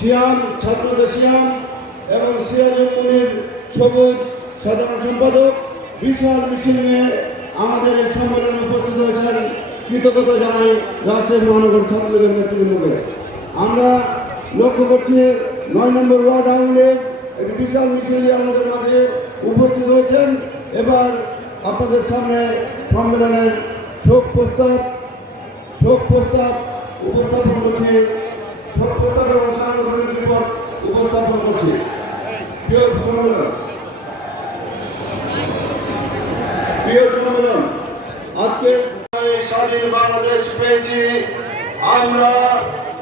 Siam ছাত্রদের Siam এবং সিরাজুল মুনির সবুজ সাধারণ সম্পাদক বিশাল মিছিল নিয়ে আমাদের এই সম্মেলনে উপস্থিত হয়েছেন। কৃতজ্ঞতা জানাই রাজশাহী মহানগর ছাত্রলীগের নেতৃবৃন্দকে। আমরা লক্ষ্য করছি 9 নম্বর ওয়ার্ড আওয়ামী লীগ একটি বিশাল মিছিল নিয়ে আমাদের মাঝে উপস্থিত হয়েছেন। এবার আপনাদের সামনে সম্মেলনের শোক প্রস্তাব উপস্থাপন করছি। শোক প্রস্তাব এবং সাংগঠনিক রিপোর্ট উপস্থাপন করছি। প্রিয় সম্মেলন, আজকে স্বাধীন বাংলাদেশ পেয়েছি আমরা,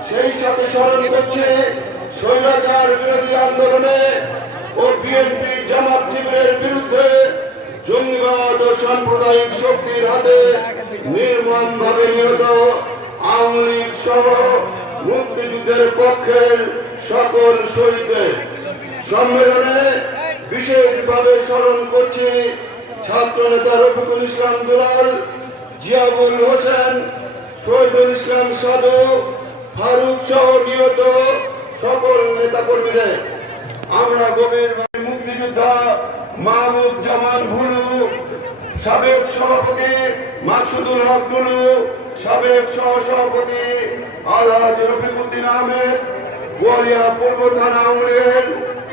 সেই সাথে স্মরণ করছি স্বৈরাচার বিরোধী আন্দোলনে ও বিএনপি জামাত শিবিরের বিরুদ্ধে জঙ্গিবাদ ও সাম্প্রদায়িক শক্তির হাতে নির্মমভাবে নিহত আওয়ামী লীগ সহ মুক্তিযুদ্ধের পক্ষের সকল শহীদদের। সম্মেলনে বিশেষভাবে স্মরণ করছি ছাত্র নেতা রফিকুল ইসলাম দুলাল, জিয়াউল হোসেন, শহীদুল ইসলাম সাধু, ফারুক সহ নিহত সকল নেতা কর্মীদের। আমরা গভীর মুক্তিযোদ্ধা মাহমুদ জামান ভুলু, সাবেক সভাপতি মাকসুদুল হক টুলু, সাবেক সহসভাপতি আলহাজ রফিকুদ্দিন আহমেদ, গোয়ালিয়া পূর্ব থানা আওয়ামী লীগের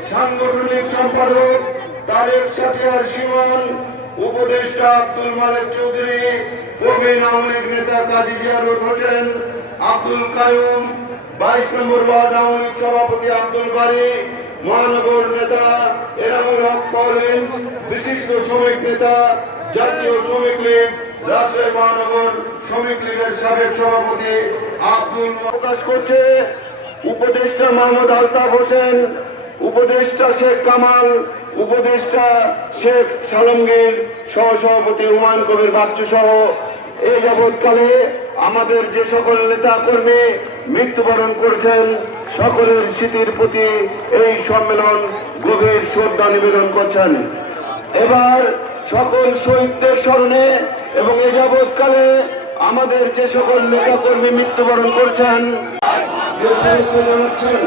সাংগঠনিক সম্পাদক তারেক সাটিয়ার সিমন, উপদেষ্টা আব্দুল মালিক চৌধুরী, প্রবীণ আওয়ামী লীগ নেতা কাজী জিয়ারুল হোসেন, আব্দুল কায়ুম, 22 নম্বর ওয়ার্ড আওয়ামী লীগ সভাপতি আব্দুল বারী, মহানগর নেতা এনামুল হক কলিন, বিশিষ্ট শ্রমিক নেতা জাতীয় শ্রমিক লীগ রাজশাহী মহানগর শ্রমিক লীগের সাবেক সভাপতি আব্দুল প্রকাশ করছে উপদেষ্টা মোহাম্মদ আলতাফ হোসেন, উপদেষ্টা শেখ কামাল, উপদেষ্টা শেখ সালমগীর, সহসভাপতি হুমায়ুন কবির বাচ্চু সহ এই যাবৎকালে আমাদের যে সকল নেতা কর্মী মৃত্যুবরণ করেছেন সকলের স্মৃতির প্রতি এই সম্মেলন গভীর শ্রদ্ধা নিবেদন করছেন। এবার সকল শহীদদের স্মরণে এবং এই যাবৎকালে আমাদের যে সকল নেতা কর্মী মৃত্যুবরণ করেছেন জানাচ্ছেন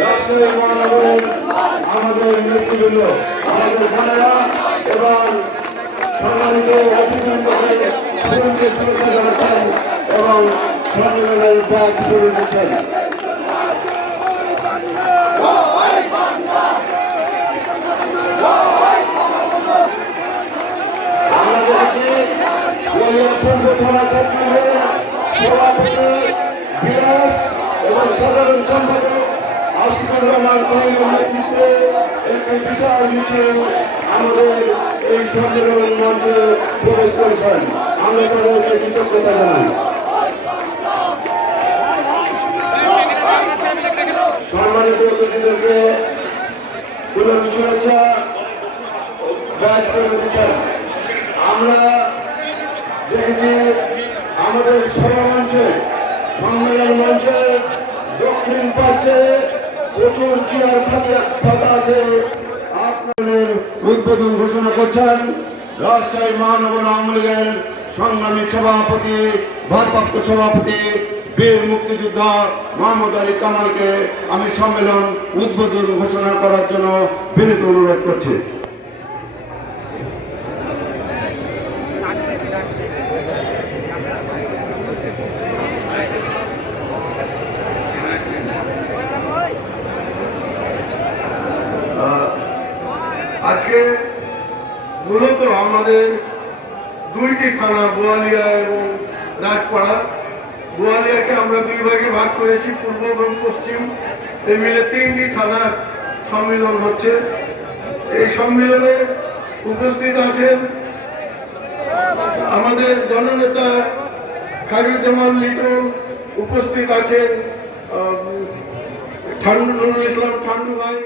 রাজশাহী মহানগরের আমাদের নেতৃবৃন্দ, আমাদের বোনেরা এবং সম্মানিত অতিথিবৃন্দকে শ্রদ্ধা জানাচ্ছেন এবং সম্মেলনের ব্যাচ করে দিচ্ছেন। আমরা দেখেছি পূর্ব থানা ছাত্রলীগের সভাপতি বিলাস এবং সাধারণ সম্পাদক আশিকুর রহমান নেতৃত্বে একটি বিশাল মিছিল আমাদের এই সম্মেলন মঞ্চে প্রবেশ করেছেন। আমরা তাদেরকে কৃতজ্ঞতা জানাই। সম্মানিত অতিথিদেরকে শুভেচ্ছা ব্যাচ করে দিচ্ছেন। আমরা দেখেছি আমাদের সভা মঞ্চে সম্মেলন মঞ্চে দক্ষিণ পাশে প্রচুর চেয়ার ফাঁকা আছে। আপনাদের উদ্বোধন ঘোষণা করছেন রাজশাহী মহানগর আওয়ামী লীগের সংগ্রামী সভাপতি ভারপ্রাপ্ত সভাপতি বীর মুক্তিযোদ্ধা মোহাম্মদ আলী কামালকে আমি সম্মেলন উদ্বোধন ঘোষণা করার জন্য বিনীত অনুরোধ করছি। আজকে মূলত আমাদের দুইটি থানা বোয়ালিয়া এবং রাজপাড়া। বোয়ালিয়াকে আমরা দুই ভাগে ভাগ করেছি, পূর্ব এবং পশ্চিম। এই মিলে 3টি থানার সম্মেলন হচ্ছে। এই সম্মেলনে উপস্থিত আছেন আমাদের জননেতা খায়রুজ্জামান লিটু, উপস্থিত আছেন নুরুল ইসলাম ঠান্ডু ভাই,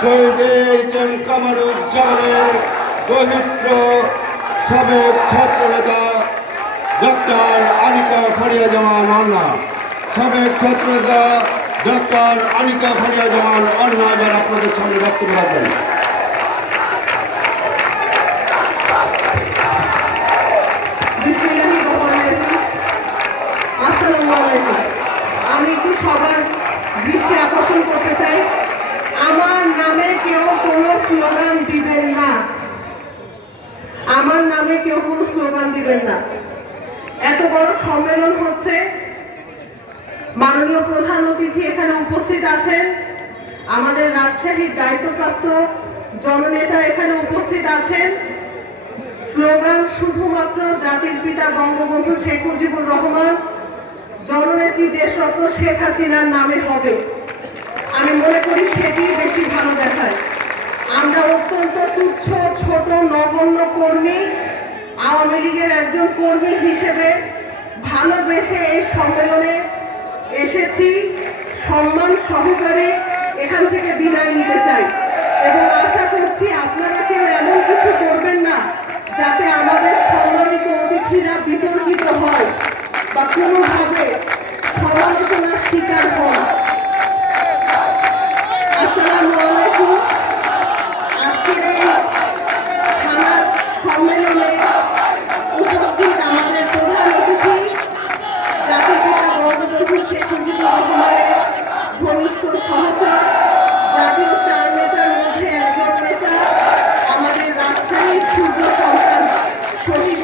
শহীদ কামারুজ্জামানের দৌহিত্র সাবেক ছাত্র নেতা ডক্টর আনিকা ফারিয়া জামান অন্না, সাবেক ছাত্র নেতা ডক্টর আনিকা ফারিয়া জামান অন্না এবার আপনাদের সামনে বক্তব্য রাখবেন। আসসালামু আলাইকুম। আমি একটু সবার দৃষ্টি আকর্ষণ করতে চাই, আমার নামে কেউ কোনো স্লোগান দিবেন না, আমার নামে কেউ কোনো স্লোগান দিবেন না। এত বড় সম্মেলন হচ্ছে, মাননীয় প্রধান অতিথি এখানে উপস্থিত আছেন, আমাদের রাজশাহীর দায়িত্বপ্রাপ্ত জননেতা এখানে উপস্থিত আছেন। স্লোগান শুধুমাত্র জাতির পিতা বঙ্গবন্ধু শেখ মুজিবুর রহমান, জননেত্রী দেশরত্ন শেখ হাসিনার নামে হবে। আমি মনে করি সেটি বেশি ভালো দেখায়। আমরা অত্যন্ত তুচ্ছ, ছোট, নগণ্য কর্মী, আওয়ামী লীগের একজন কর্মী হিসেবে ভালোবেসে এই সম্মেলনে এসেছি, সম্মান সহকারে এখান থেকে বিদায় নিতে চাই এবং আশা করছি আপনারা কেউ এমন কিছু করবেন না যাতে আমাদের সম্মানিত অতিথিরা বিতর্কিত হয় বা কোনোভাবে সমালোচনার শিকার হন। আসসালামু আলাইকুম। আজকের এই থানার সম্মেলনে উপস্থিত আমাদের প্রধান অতিথি, জাতির পিতা বঙ্গবন্ধু শেখ মুজিবুর রহমানের ঘনিষ্ঠ সহচর, জাতীয় চার নেতার মধ্যে একজন নেতা, আমাদের রাজশাহীর সূর্য সন্তান শহীদ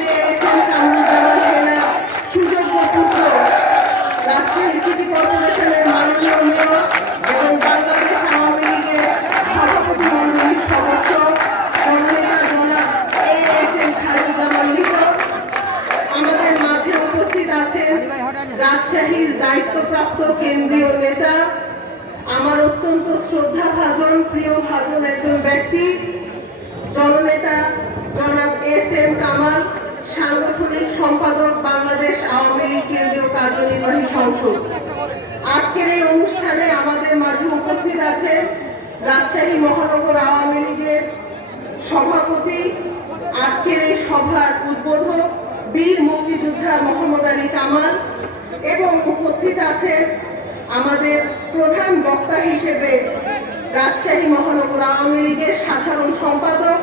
এম কামরুজ্জামান সেনার সুযোগ্য পুত্র, রাজশাহী সিটি কর্পোরেশনের মাননীয় মেয়র এবং বাংলাদেশ আওয়ামী লীগের সভাপতি মণ্ডলীর সদস্য জননেতা জনাব এম খায়রুজ্জামান লিটন। আমাদের মাঝে উপস্থিত আছেন রাজশাহীর দায়িত্বপ্রাপ্ত কেন্দ্রীয় নেতা, আমার অত্যন্ত শ্রদ্ধাভাজন প্রিয়ভাজন একজন ব্যক্তি, জননেতা জনাব এম কামাল, সাংগঠনিক সম্পাদক বাংলাদেশ আওয়ামী লীগ কেন্দ্রীয় কার্যনির্বাহী সংসদ। আজকের এই অনুষ্ঠানে আমাদের মাঝে উপস্থিত আছেন রাজশাহী মহানগর আওয়ামী লীগের সভাপতি, আজকের এই সভার উদ্বোধক বীর মুক্তিযোদ্ধা মোহাম্মদ আলী কামাল, এবং উপস্থিত আছেন আমাদের প্রধান বক্তা হিসেবে রাজশাহী মহানগর আওয়ামী লীগের সাধারণ সম্পাদক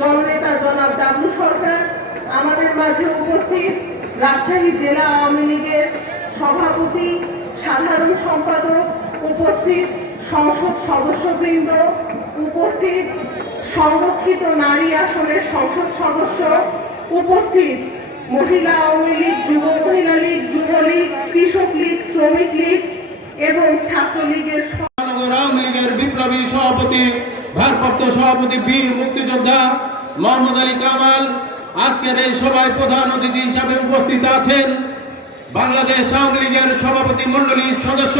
জননেতা জনাব ডাবলু সরকার। আমাদের মাঝে উপস্থিত রাজশাহী জেলা আওয়ামী লীগের সভাপতি, সাধারণ সম্পাদক, উপস্থিত সংসদ সদস্যবৃন্দ, উপস্থিত সংরক্ষিত নারী আসনের সংসদ সদস্য, উপস্থিত মহিলা আওয়ামী লীগ, যুব মহিলা লীগ, যুবলীগ, কৃষক লীগ, শ্রমিক লীগ এবং ছাত্রলীগের আওয়ামী লীগের বিপ্লবী সভাপতি, ভারপ্রাপ্ত সভাপতি বীর মুক্তিযোদ্ধা মোহাম্মদ আলী কামাল। আজকের এই সভায় প্রধান অতিথি হিসাবে উপস্থিত আছেন বাংলাদেশ আওয়ামী লীগের সভাপতি মণ্ডলীর সদস্য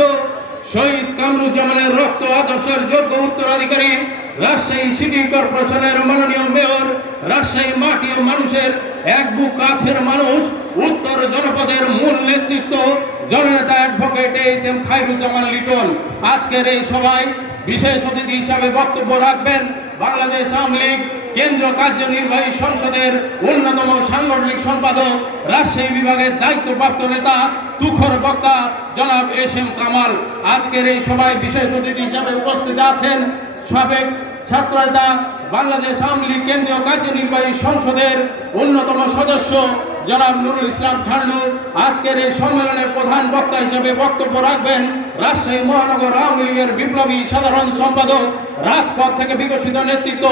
শহীদ কামরুজ্জামানের রক্ত আদর্শের যোগ্য উত্তরাধিকারী, রাজশাহী সিটি কর্পোরেশনের মাননীয় মেয়র, রাজশাহী মাটি ও মানুষের এক বুক কাছের মানুষ, উত্তর জনপদের মূল নেতৃত্ব জননেতা অ্যাডভোকেট এম খায়রুজ্জামান লিটন। আজকের এই সভায় বিশেষ অতিথি হিসাবে বক্তব্য রাখবেন বাংলাদেশ আওয়ামী লীগ কেন্দ্রীয় কার্যনির্বাহী সংসদের অন্যতম সাংগঠনিক সম্পাদক, রাজশাহী বিভাগের দায়িত্বপ্রাপ্ত নেতা, তুখর বক্তা জনাব এম কামাল। আজকের এই সভায় বিশেষ অতিথি হিসাবে উপস্থিত আছেন সাবেক ছাত্রনেতা, বাংলাদেশ আওয়ামী লীগ কেন্দ্রীয় কার্যনির্বাহী সংসদের অন্যতম সদস্য জনাব নুরুল ইসলাম ঠান্ডু। আজকের এই সম্মেলনে প্রধান বক্তা হিসেবে বক্তব্য রাখবেন রাজশাহী মহানগর আওয়ামী লীগের বিপ্লবী সাধারণ সম্পাদক, রাজপথ থেকে বিকশিত নেতৃত্ব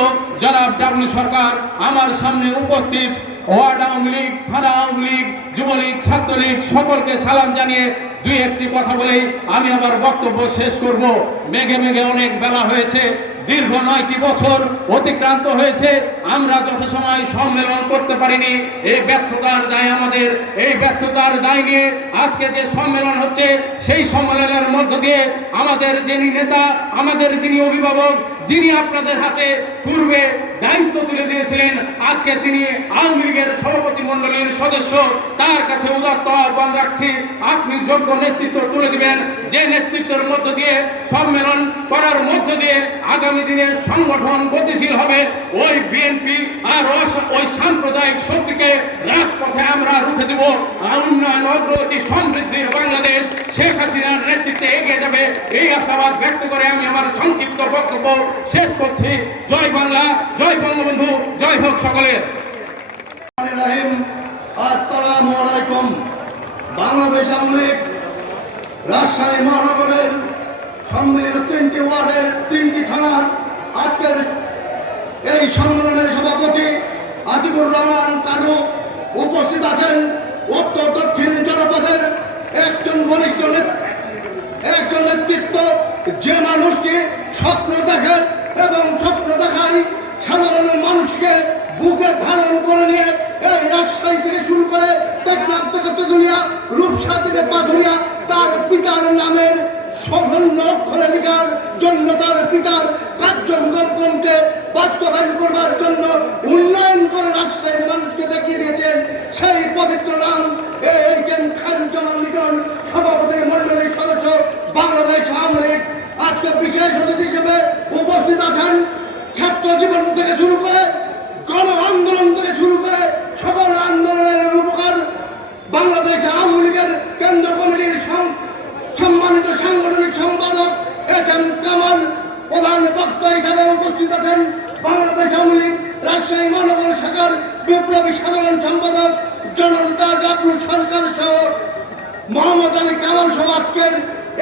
জনাব ডাবলু সরকার। আমার সামনে উপস্থিত ওয়ার্ড আওয়ামী লীগ, থানা আওয়ামী লীগ, যুবলীগ, ছাত্রলীগ সকলকে সালাম জানিয়ে দুই একটি কথা বলেই আমি আমার বক্তব্য শেষ করব। মেঘে মেঘে অনেক বেলা হয়েছে, দীর্ঘ 9টি বছর অতিক্রান্ত হয়েছে, আমরা যথাসময় সম্মেলন করতে পারিনি। এই ব্যর্থতার দায় আমাদের, এই ব্যর্থতার দায় নিয়ে আজকে যে সম্মেলন হচ্ছে, সেই সম্মেলনের মধ্য দিয়ে আমাদের যিনি নেতা, আমাদের যিনি অভিভাবক, যিনি আপনাদের হাতে পূর্বে দায়িত্ব তুলে দিয়েছিলেন, আজকে তিনি আওয়ামী লীগের সভাপতি মণ্ডলীর সদস্য, তার কাছে উদাত্ত আহ্বান রাখছি, আপনি যোগ্য নেতৃত্ব তুলে দিবেন, যে নেতৃত্বের মধ্য দিয়ে সম্মেলন করার মধ্য দিয়ে আগামী দিনে সংগঠন গতিশীল হবে। ওই বিএনপি আর ওই সাম্প্রদায়িক শক্তিকে রাজপথে আমরা রুখে দেব। উন্নয়ন, অগ্রগতি, সমৃদ্ধির বাংলাদেশ শেখ হাসিনার নেতৃত্বে এগিয়ে যাবে, এই আশাবাদ ব্যক্ত করে আমি আমার সংক্ষিপ্ত বক্তব্য শেষ করছি। জয় বাংলা, জয় বঙ্গবন্ধু, জয় হোক সকলের। আসসালামু আলাইকুম। বাংলাদেশ আওয়ামী লীগ রাজশাহী মহানগরের সম্মিলিত 3টি ওয়ার্ডের 3টি থানার আজকের এই সম্মেলনের সভাপতি আতিকুর রহমান কানু উপস্থিত আছেন। উত্তর দক্ষিণ জনপদের একজন বলিষ্ঠ একজন নেতৃত্ব, যে মানুষটি স্বপ্ন দেখে এবং স্বপ্ন দেখায় সাধারণ মানুষকে বুকে ধারণ করে নিয়ে এই রাজশাহী থেকে শুরু করে টেকনাফ থেকে তেঁতুলিয়া, রূপসা থেকে পাথুরিয়া তার পিতার নামের সম্পূর্ণ অক্ষরে লেখার জন্য, তার পিতার কার্যক্রমকে বাস্তবায়ন করবার জন্য উন্নয়ন করে রাজশাহীর মানুষকে দেখিয়ে দিয়েছেন সেই পবিত্র নাম এইচএম খায়রুজ্জামান লিটন, সভাপতি মন্ডলীর সদস্য, বাংলাদেশ আওয়ামী লীগ। আজকে বিশেষ অতিথি হিসেবে উপস্থিত আছেন ছাত্র জীবন থেকে শুরু করে গণ আন্দোলন থেকে শুরু করে সকল আন্দোলনের উপকার বাংলাদেশ আওয়ামী লীগের কেন্দ্র কমিটির সম্মানিত সাংগঠনিক সম্পাদক এস.এম. কামাল। প্রধান বক্তা হিসাবে উপস্থিত আছেন বাংলাদেশ আওয়ামী লীগ রাজশাহী মহানগর শাখার বিপ্লবী সাধারণ সম্পাদক জননেতা ডাবলু সরকার সহ মোহাম্মদ আলী কামাল সহ আজকের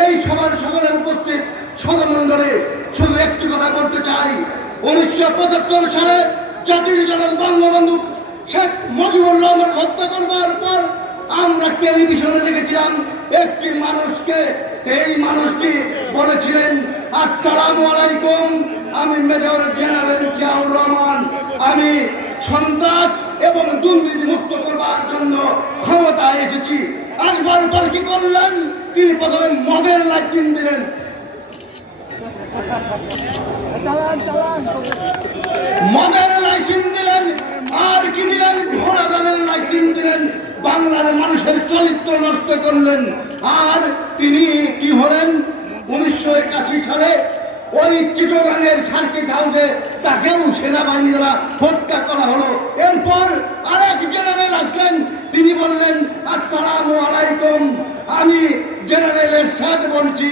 এই সভার সকলে উপস্থিত সদমণ্ডলে শুধু একটি কথা বলতে চাই। 1975 সালে জাতির জনক বঙ্গবন্ধু শেখ মুজিবুর রহমান হত্যা করবার পর আমরা টেলিভিশনে দেখেছিলাম একটি মানুষকে, এই মানুষটি বলেছিলেন, আসসালামু আলাইকুম, আমি মেজর জেনারেল জিয়াউর রহমান, আমি সন্ত্রাস এবং দুর্নীতি মুক্ত করবার জন্য ক্ষমতায় এসেছি। আসবার পর কি করলেন? তিনি প্রথমে মদের লাইসেন্স দিলেন, মদের লাইসেন্স দিলেন, আর কি দিলেন? ঘোড়া গানের লাইসেন্স দিলেন। বাংলার মানুষের চরিত্র নষ্ট করলেন। আর তিনি কি হলেন? 1981 সালে ওই চিটগাংয়ের সার্কিট হাউসে তাকেও সেনাবাহিনী দ্বারা হত্যা করা হলো। এরপর আরেক জেনারেল আসলেন, তিনি বললেন, আসসালামু আলাইকুম, আমি জেনারেলের সাথে বলছি,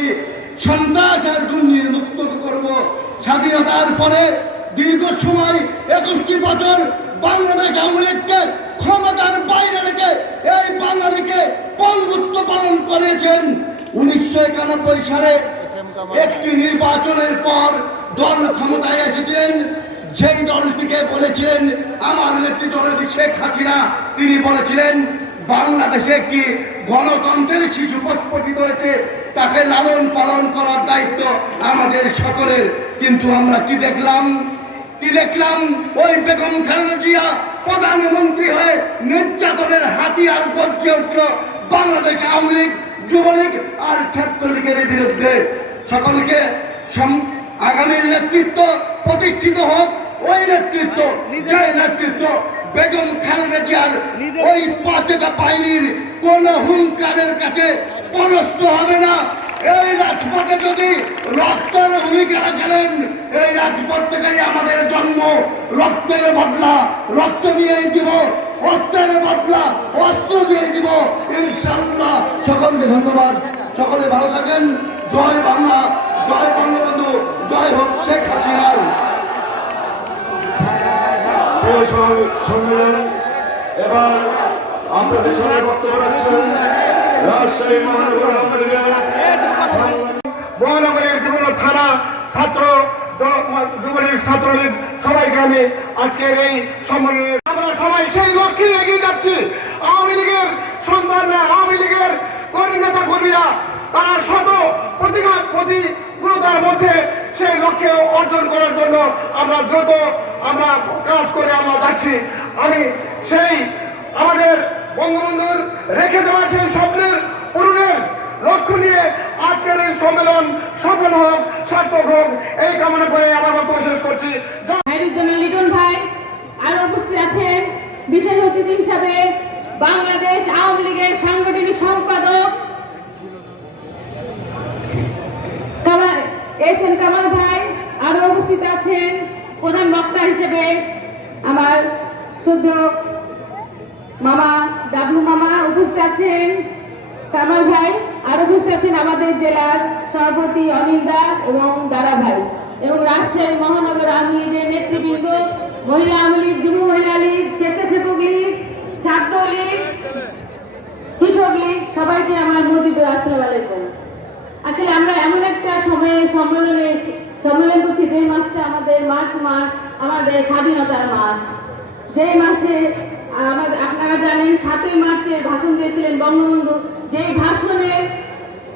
সন্ত্রাস আর দুর্নীতি মুক্ত করব। স্বাধীনতার পরে দীর্ঘ সময় 21 বছর বাংলাদেশ আওয়ামী লীগকে ক্ষমতার বাইরে রেখে এই বাঙালিকে পঙ্গুত্ব পালন করেছেন। 1991 সালে একটি নির্বাচনের পর দল ক্ষমতায় এসেছিলেন, যেই দলটিকে বলেছিলেন আমার নেতৃত্ব শেখ হাসিনা, তিনি বলেছিলেন বাংলাদেশে একটি গণতন্ত্রের শিশু প্রস্ফুটিত হয়েছে, তাকে লালন পালন করার দায়িত্ব আমাদের সকলের। কিন্তু আমরা কি দেখলাম? ওই বেগম খালেদা জিয়া প্রধানমন্ত্রী হয়ে নির্যাতনের হাতিয়ার গর্জে উঠল বাংলাদেশ আওয়ামী লীগ, যুবলীগ আর ছাত্রলীগের বিরুদ্ধে। সকলকে আগামীর নেতৃত্ব প্রতিষ্ঠিত হোক, ওই নেতৃত্ব, যে নেতৃত্ব বেগম খালেদা জিয়ার ওই 5টা বাহিনীর কোন হুঙ্কারের কাছে পরাস্ত হবে না। এই রাজপথে যদি রক্তের ভূমিকা রাখেন, এই রাজপথ থেকেই আমাদের জন্ম। রক্তের বদলা রক্ত দিয়েই দিব, অস্ত্রের বদলা অস্ত্র দিয়ে দিব ইনশাআল্লাহ। সকলকে ধন্যবাদ, সকলে ভালো থাকেন। জয় বাংলা, জয় বঙ্গবন্ধু, জয় হোক শেখ হাসিনার। সম্মেলন এবার আপনাদের সামনে বক্তব্য রাখছেন রাজশাহী মহানগরের বিভিন্ন থানা, ছাত্র, যুবলীগ, ছাত্রলীগ সবাইকে আমি আজকের এই সম্মেলনে, আমরা সবাই সেই লক্ষ্যে এগিয়ে যাচ্ছি। আওয়ামী লীগের সন্তানরা, আওয়ামী লীগের কর্মী নেতা কর্মীরা তারা শত প্রতিকূলতার মধ্যে সেই লক্ষ্যে অর্জন করার জন্য আমরা দ্রুত কাজ করে আমরা যাচ্ছি। আমি সেই আমাদের বঙ্গবন্ধুর রেখে যাওয়া সেই স্বপ্নের পূরণের লক্ষ্য নিয়ে আজকের এই সম্মেলন সফল হোক, সার্থক হোক, এই কামনা করে আমার বক্তব্য শেষ করছি। খায়রুজ্জামান লিটন ভাই আরো উপস্থিত আছেন বিশেষ অতিথি হিসাবে বাংলাদেশ আওয়ামী লীগের সাংগঠনিক সম্পাদক এস.এম. কামাল ভাই, আরো উপস্থিত আছেন প্রধান বক্তা হিসেবে আমার শ্রদ্ধ মামা ডাবলু মামা, উপস্থিত আছেন কামাল ভাই, আরো উপস্থিত আছেন আমাদের জেলার সভাপতি অনিল দা এবং দারা ভাই, এবং রাজশাহী মহানগর আওয়ামী লীগের নেতৃবৃন্দ, মহিলা আওয়ামী লীগ, যুব মহিলা লীগ, স্বেচ্ছাসেবক লীগ, ছাত্রলীগ, কৃষক লীগ, সবাইকে আমার মোদি আসসালামু আলাইকুম। সম্মেলন করছি, যে মাসটা আমাদের মার্চ মাস, আমাদের স্বাধীনতার মাস। যে মাসে আপনারা জানেন 7ই মার্চে ভাষণ দিয়েছিলেন বঙ্গবন্ধু, যেই ভাষণের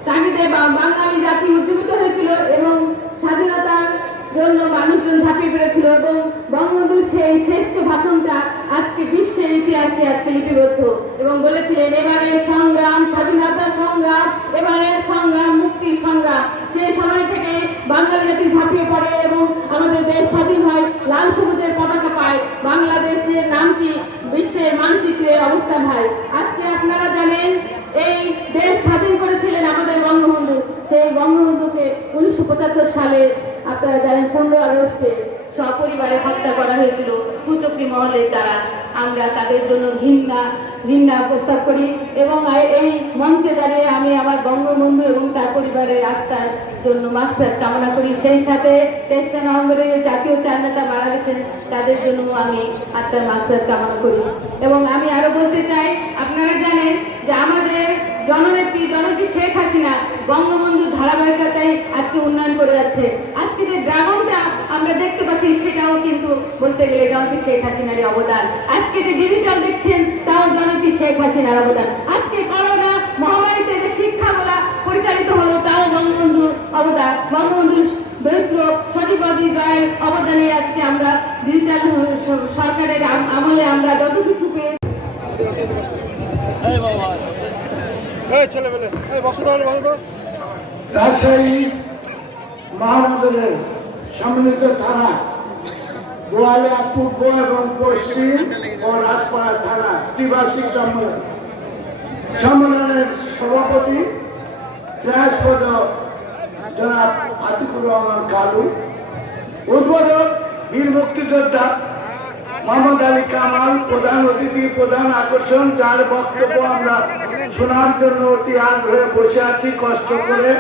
তাগিদে বাঙালি জাতি উজ্জীবিত হয়েছিল এবং স্বাধীনতার জন্য মানুষজন ঝাঁপিয়ে পড়েছিল, এবং বঙ্গবন্ধুর সেই শ্রেষ্ঠ ভাষণটা আজকে বিশ্বের ইতিহাসে আজকে লিপিবদ্ধ, এবং বলেছিলেন এবারের সংগ্রাম স্বাধীনতা সংগ্রাম, এবারের সংগ্রাম মুক্তি সংগ্রাম। সেই সময় থেকে বাঙালি জাতি ঝাঁপিয়ে পড়ে এবং আমাদের দেশ স্বাধীন হয়, লাল সবুজের পতাকা পায়, বাংলাদেশের নামটি বিশ্বের মানচিত্রে অবস্থান হয়। আজকে আপনারা জানেন এই দেশ স্বাধীন করেছিলেন আমাদের বঙ্গবন্ধু। সেই বঙ্গবন্ধুকে 1975 সালে আপনারা জানেন 15 আগস্টে সপরিবারে হত্যা করা হয়েছিল কুচক্রী মহলের দ্বারা। আমরা তাদের জন্য ঘৃণা প্রস্তাব করি এবং এই মঞ্চে দাঁড়িয়ে আমি আমার বঙ্গবন্ধু এবং তার পরিবারের আত্মার জন্য মাগফিরাত কামনা করি। সেই সাথে 23 নভেম্বরে জাতীয় চার নেতা মারা গেছেন, তাদের জন্য আমি আত্মার মাগফিরাত কামনা করি। এবং আমি আরো বলতে চাই, আপনারা জানেন যে আমাদের জননেত্রী শেখ হাসিনা বঙ্গবন্ধুর ধারাবাহিকতায় আজকে উন্নয়ন করে যাচ্ছে। আজকে যে ড্রাগনটা আমরা দেখতে পাচ্ছি সেটাও কিন্তু বলতে গেলে জননেত্রী শেখ হাসিনারই অবদান। আজকে যে ডিজিটাল দেখছেন তাও জননেত্রী শেখ হাসিনার অবদান। আজকে করোনা মহামারীতে যে শিক্ষাগুলা পরিচালিত হলো তাও বঙ্গবন্ধুর অবদান। বঙ্গবন্ধুর দরিদ্র সজীবী গায়ের অবদানে আজকে আমরা ডিজিটাল সরকারের আমলে আমরা যত কিছু পেয়ে রাজশাহী মহানগরের সম্মিলিত থানা, গোয়ালিয়া পূর্ব এবং পশ্চিম ও রাজপাড়া থানা ত্রিবার্ষিক সম্মেলনের সভাপতি শ্রেয়াসপদ জনাব আতিকুর রহমান কালু, উদ্বোধক বীর মুক্তিযোদ্ধা মোহাম্মদ আলী কামাল, প্রধান অতিথি প্রধান আকর্ষণ, যার বক্তব্য আমরা শোনার জন্য অতি আগ্রহে বসে আছি কষ্ট করে।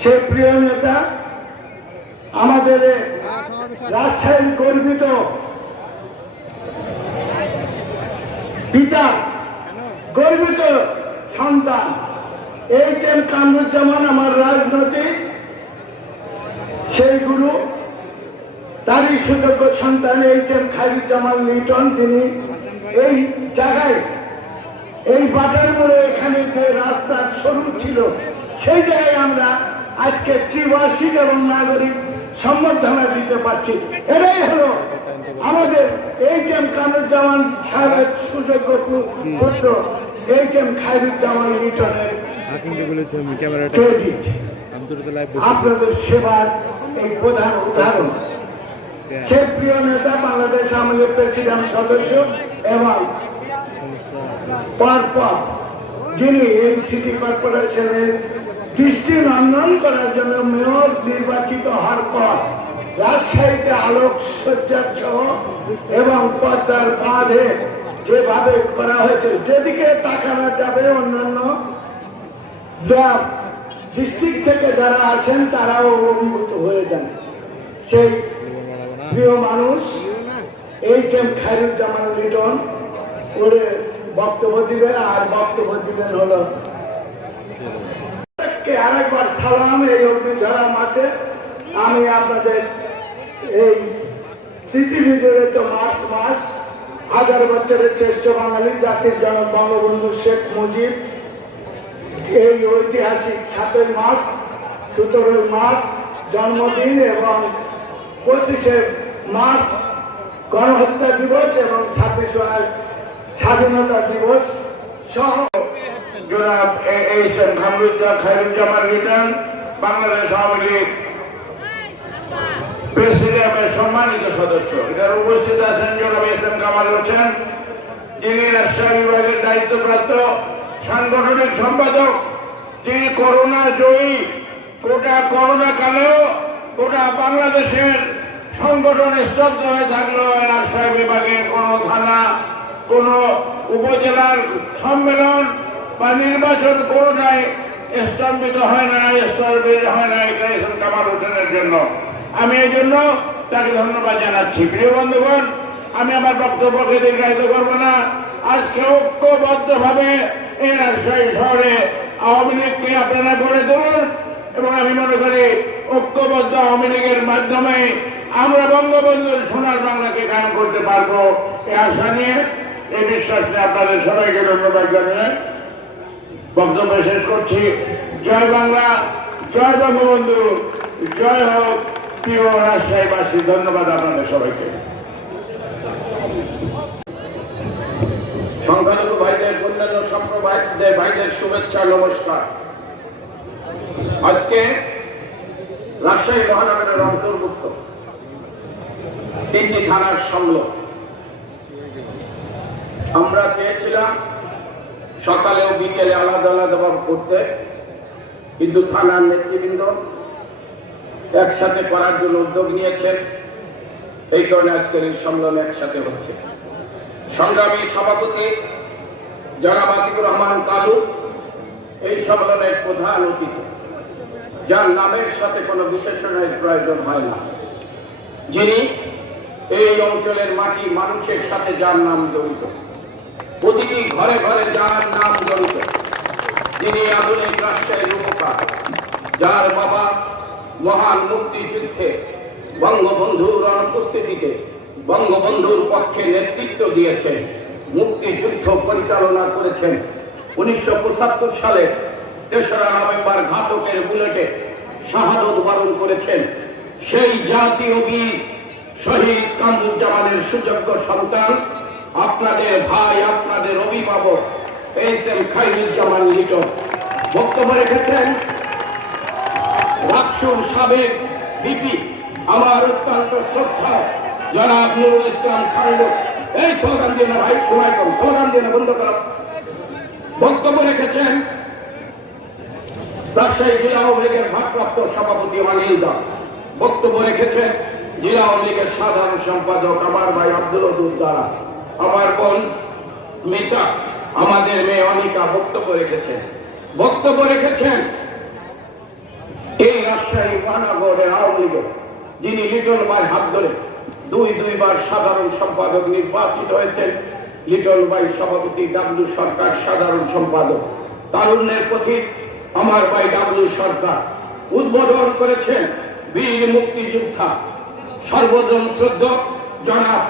সে প্রিয় নেতা, আমাদের রাজশাহীর গর্বিত পিতা, গর্বিত সন্তান HM কামরুজ্জামান, আমার রাজনৈতিক সেই গুরু, তারই সুযোগ্য সন্তান HM খায়রুজ্জামান লিটন, যিনি এই জায়গায় এই বাটার মোড়ে এখানে যে রাস্তা সরু ছিল সেই জায়গায় আমরা আজকে ত্রিবার্ষিক এবং নাগরিক সম্বর্ধনা দিতে পারছি। এটাই হলো আমাদের HM কামরুজ্জামান সাহেবের সুযোগ্য পুত্র HM খায়রুজ্জামান লিটনের ক্রেডিট। আপনাদের সেবার এই প্রধান উদাহরণ। সে প্রিয় নেতা, বাংলাদেশ আওয়ামী লীগ প্রেসিডেন্ট সদস্য এবং পরপর যিনি এই সিটি কর্পোরেশনের দৃষ্টি নন্দন করার জন্য মেয়র নির্বাচিত হওয়ার পর রাজশাহীতে আলোক সজ্জা সহ এবং পদ্মার বাঁধে যেভাবে করা হয়েছে, যেদিকে তাকানো যাবে অন্যান্য ডিস্ট্রিক্ট থেকে যারা আসেন তারাও অভিভূত হয়ে যান। সেই প্রিয় মানুষ HM খায়রুজ্জামান লিটন ওরে বক্তব্য দিবে, আর বক্তব্য দিবেন হলো আরেকবার সালাম। এই অগ্নিঝরা মাঠে আমি আপনাদের এই স্মৃতি বিজড়িত মার্চ মাস, 1000 বছরের শ্রেষ্ঠ বাঙালি জাতির জনক বঙ্গবন্ধু শেখ মুজিব এই ঐতিহাসিক 7 মার্চ 17 মার্চ জন্মদিন এবং 25 মার্চ গণহত্যা দিবস এবং 26 স্বাধীনতা দিবস সহ জনাব HM খায়রুজ্জামান লিটন, বাংলাদেশ আওয়ামী লীগ প্রেসিডিয়ামের সম্মানিত সদস্য। এখানে উপস্থিত আছেন জনাব SM কামাল হোসেন, যিনি রাজশাহী বিভাগের দায়িত্বপ্রাপ্ত সাংগঠনিক সম্পাদক, যিনি করোনা জয়ী। গোটা করোনা কালেও গোটা বাংলাদেশের সংগঠন স্তব্ধ হয়ে থাকলো, রাজশাহী বিভাগে কোনো থানা, কোনো উপজেলার সম্মেলন বা নির্বাচন করোনায় স্তম্ভিত হয় না, স্তম্ভিত হয় না SM কামাল হোসেনের জন্য। আমি এই জন্য তাকে ধন্যবাদ জানাচ্ছি। প্রিয় বন্ধুগণ, আমি আমার বক্তব্যকে দীর্ঘায়িত করব না। আজকে ঐক্যবদ্ধভাবে এই রাজশাহী শহরে আওয়ামী লীগকে আপনারা গড়ে তুলুন এবং আমি মনে করি ঐক্যবদ্ধ আওয়ামী লীগের মাধ্যমে আমরা বঙ্গবন্ধুর সোনার বাংলাকে কায়েম করতে পারবো এই আশা নিয়ে, এই বিশ্বাস নিয়ে আপনাদের সবাইকে ধন্যবাদ জানিয়ে বক্তব্য শেষ করছি। জয় বাংলা, জয় বঙ্গবন্ধু, জয় হোক প্রিয় রাজশাহীবাসী। ধন্যবাদ আপনাদের সবাইকে। সংখ্যালঘু ভাইদের, অন্যান্য সম্প্রদায়ের ভাইদের শুভেচ্ছা, নমস্কার। আজকে রাজশাহী মহানগরের অন্তর্ভুক্ত 3টি থানার সংলগ্ন আমরা চেয়েছিলাম সকালে ও বিকেলে আলাদা আলাদা ভাবে করতে, কিন্তু থানার নেতৃবৃন্দ একসাথে করার জন্য উদ্যোগ নিয়েছেন। এই কারণে আজকের এই সম্মেলন একসাথে হচ্ছে। সংগ্রামী সভাপতি জনাব আতিকুর রহমান কালু এই সম্মেলনের প্রধান অতিথি, যার নামের সাথে কোনো বিশেষণের প্রয়োজন হয় না, যিনি এই অঞ্চলের মাটি মানুষের সাথে যার নাম জড়িত, প্রতিটি ঘরে ঘরে যার নাম জড়িত, যিনি আধুনিক রাষ্ট্রের রূপকার, যার বাবা মহান মুক্তিযুদ্ধে বঙ্গবন্ধুর অনুপস্থিতিতে বঙ্গবন্ধুর পক্ষে নেতৃত্ব দিয়েছেন, মুক্তিযুদ্ধ পরিচালনা করেছেন। 1975 সালে 3রা নভেম্বর ঘাতকের বুলেটে শাহাদত বরণ করেছেন সেই জাতীয় বীর শহীদ কামরুজ্জামানের সুযোগ্য সন্তান, আপনাদের ভাই, আপনাদের অভিভাবক এস.এম. খায়রুজ্জামান লিটন। বক্তব্য রেখেছেন রাকসুর সাবেক ভিপি, আমার অত্যন্ত শ্রদ্ধা জনাব নুরুল ইসলাম খালেদ। এই স্লোগান দিয়ে না ভাই, সময় কম, স্লোগান দিয়ে না, বন্ধ করো। বক্তব্য রেখেছেন রাজশাহী জেলা আওয়ামী লীগের ভারপ্রাপ্ত সভাপতি অনিল দা। বক্তব্য রেখেছেন জেলা আওয়ামী লীগের সাধারণ সম্পাদক আমার ভাই আব্দুল ওদুদ দ্বারা, আমার বোন মিতা, আমাদের মেয়ে অনিকা বক্তব্য রেখেছেন। বক্তব্য রেখেছেন এই রাজশাহী মহানগরের আওয়ামী লীগের যিনি লিটন ভাই হাত ধরে দুইবার সাধারণ সম্পাদক নির্বাচিত হয়েছেন, লিটন ভাই সভাপতি, ডাবলু সরকার সাধারণ সম্পাদক, তারুণ্যের প্রতীক আমার ভাই ডাবলু সরকার। উদ্বোধন করেছেন বীর মুক্তিযোদ্ধা সর্বজন শ্রদ্ধ জনাব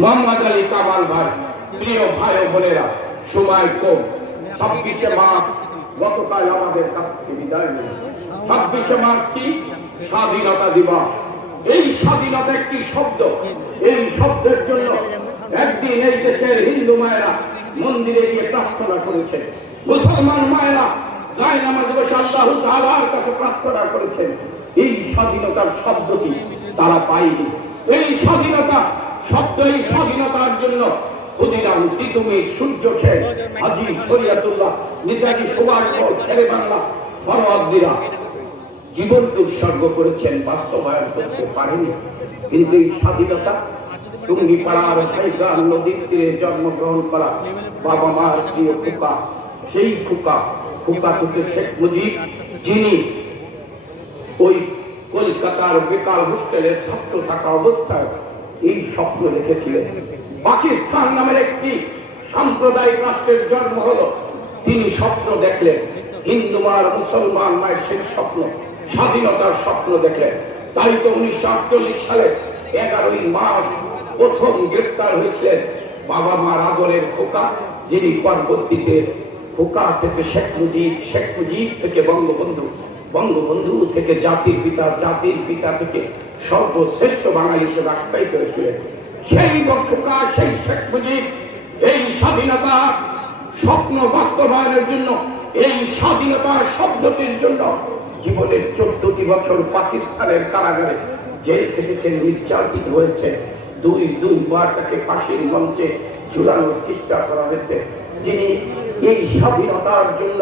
মোহাম্মদ আলী কামাল ভাই। প্রিয় ভাই ও বোনেরা, সময় কম, 26শে মার্চ গতকাল আমাদের কাছ থেকে বিদায় নিল। 26শে মার্চ কি? স্বাধীনতা দিবস। এই স্বাধীনতা একটি শব্দ, এই শব্দের জন্য একদিন এই দেশের হিন্দু মায়েরা মন্দিরে গিয়ে প্রার্থনা করেছেন, মুসলমান মায়েরা জায়নামাজে বসে আল্লাহ তাআলার কাছে প্রার্থনা করেছেন। এই স্বাধীনতার শব্দটি তারা পায়নি। এই স্বাধীনতা শব্দ, এই স্বাধীনতার জন্য ক্ষুদিরাম, তিতুমির, সূর্য সেন, হাজী শরিয়তুল্লাহ, নেতাজি সুভাষ বোস, শেরে বাংলা, ফরওয়ার্দীরা জীবন উৎসর্গ করেছেন, বাস্তবায়ন করতে পারেনি। কিন্তু এই স্বাধীনতা টুঙ্গিপাড়ার ভাইগান নদীর তীরে জন্মগ্রহণ করা বাবা মার প্রিয় খোকা, সেই খোকা থেকে শেখ মুজিব, যিনি ওই কলকাতার বেকার হোস্টেলে ছাত্র থাকা অবস্থায় এই স্বপ্ন রেখেছিলেন পাকিস্তান নামের একটি সাম্প্রদায়িক রাষ্ট্রের জন্ম হলো। তিনি স্বপ্ন দেখলেন হিন্দু মার, মুসলমান মায়ের সেই স্বপ্ন, স্বাধীনতার স্বপ্ন দেখলেন। তাই তো 1948 সালে 11ই মার্চ প্রথম গ্রেপ্তার হয়েছিলেন বাবা মার আদরের খোকা, যিনি পরবর্তীতে খোকা থেকে শেখ মুজিব থেকে বঙ্গবন্ধু, বঙ্গবন্ধু থেকে জাতির পিতা, জাতির পিতা থেকে সর্বশ্রেষ্ঠ বাঙালি হিসেবে আখ্যায়িত করেছিলেন। সেই খোকা, সেই শেখ মুজিব এই স্বাধীনতা স্বপ্ন বাস্তবায়নের জন্য, এই স্বাধীনতা শব্দটির জন্য জীবনের 14টি বছর পাকিস্তানের কারাগারে জেল খেটেছেন, নির্যাতিত হয়েছে। দুইবার তাকে ফাঁসির মঞ্চে ঝুলানোর চেষ্টা করা হয়েছে। যিনি এই স্বাধীনতার জন্য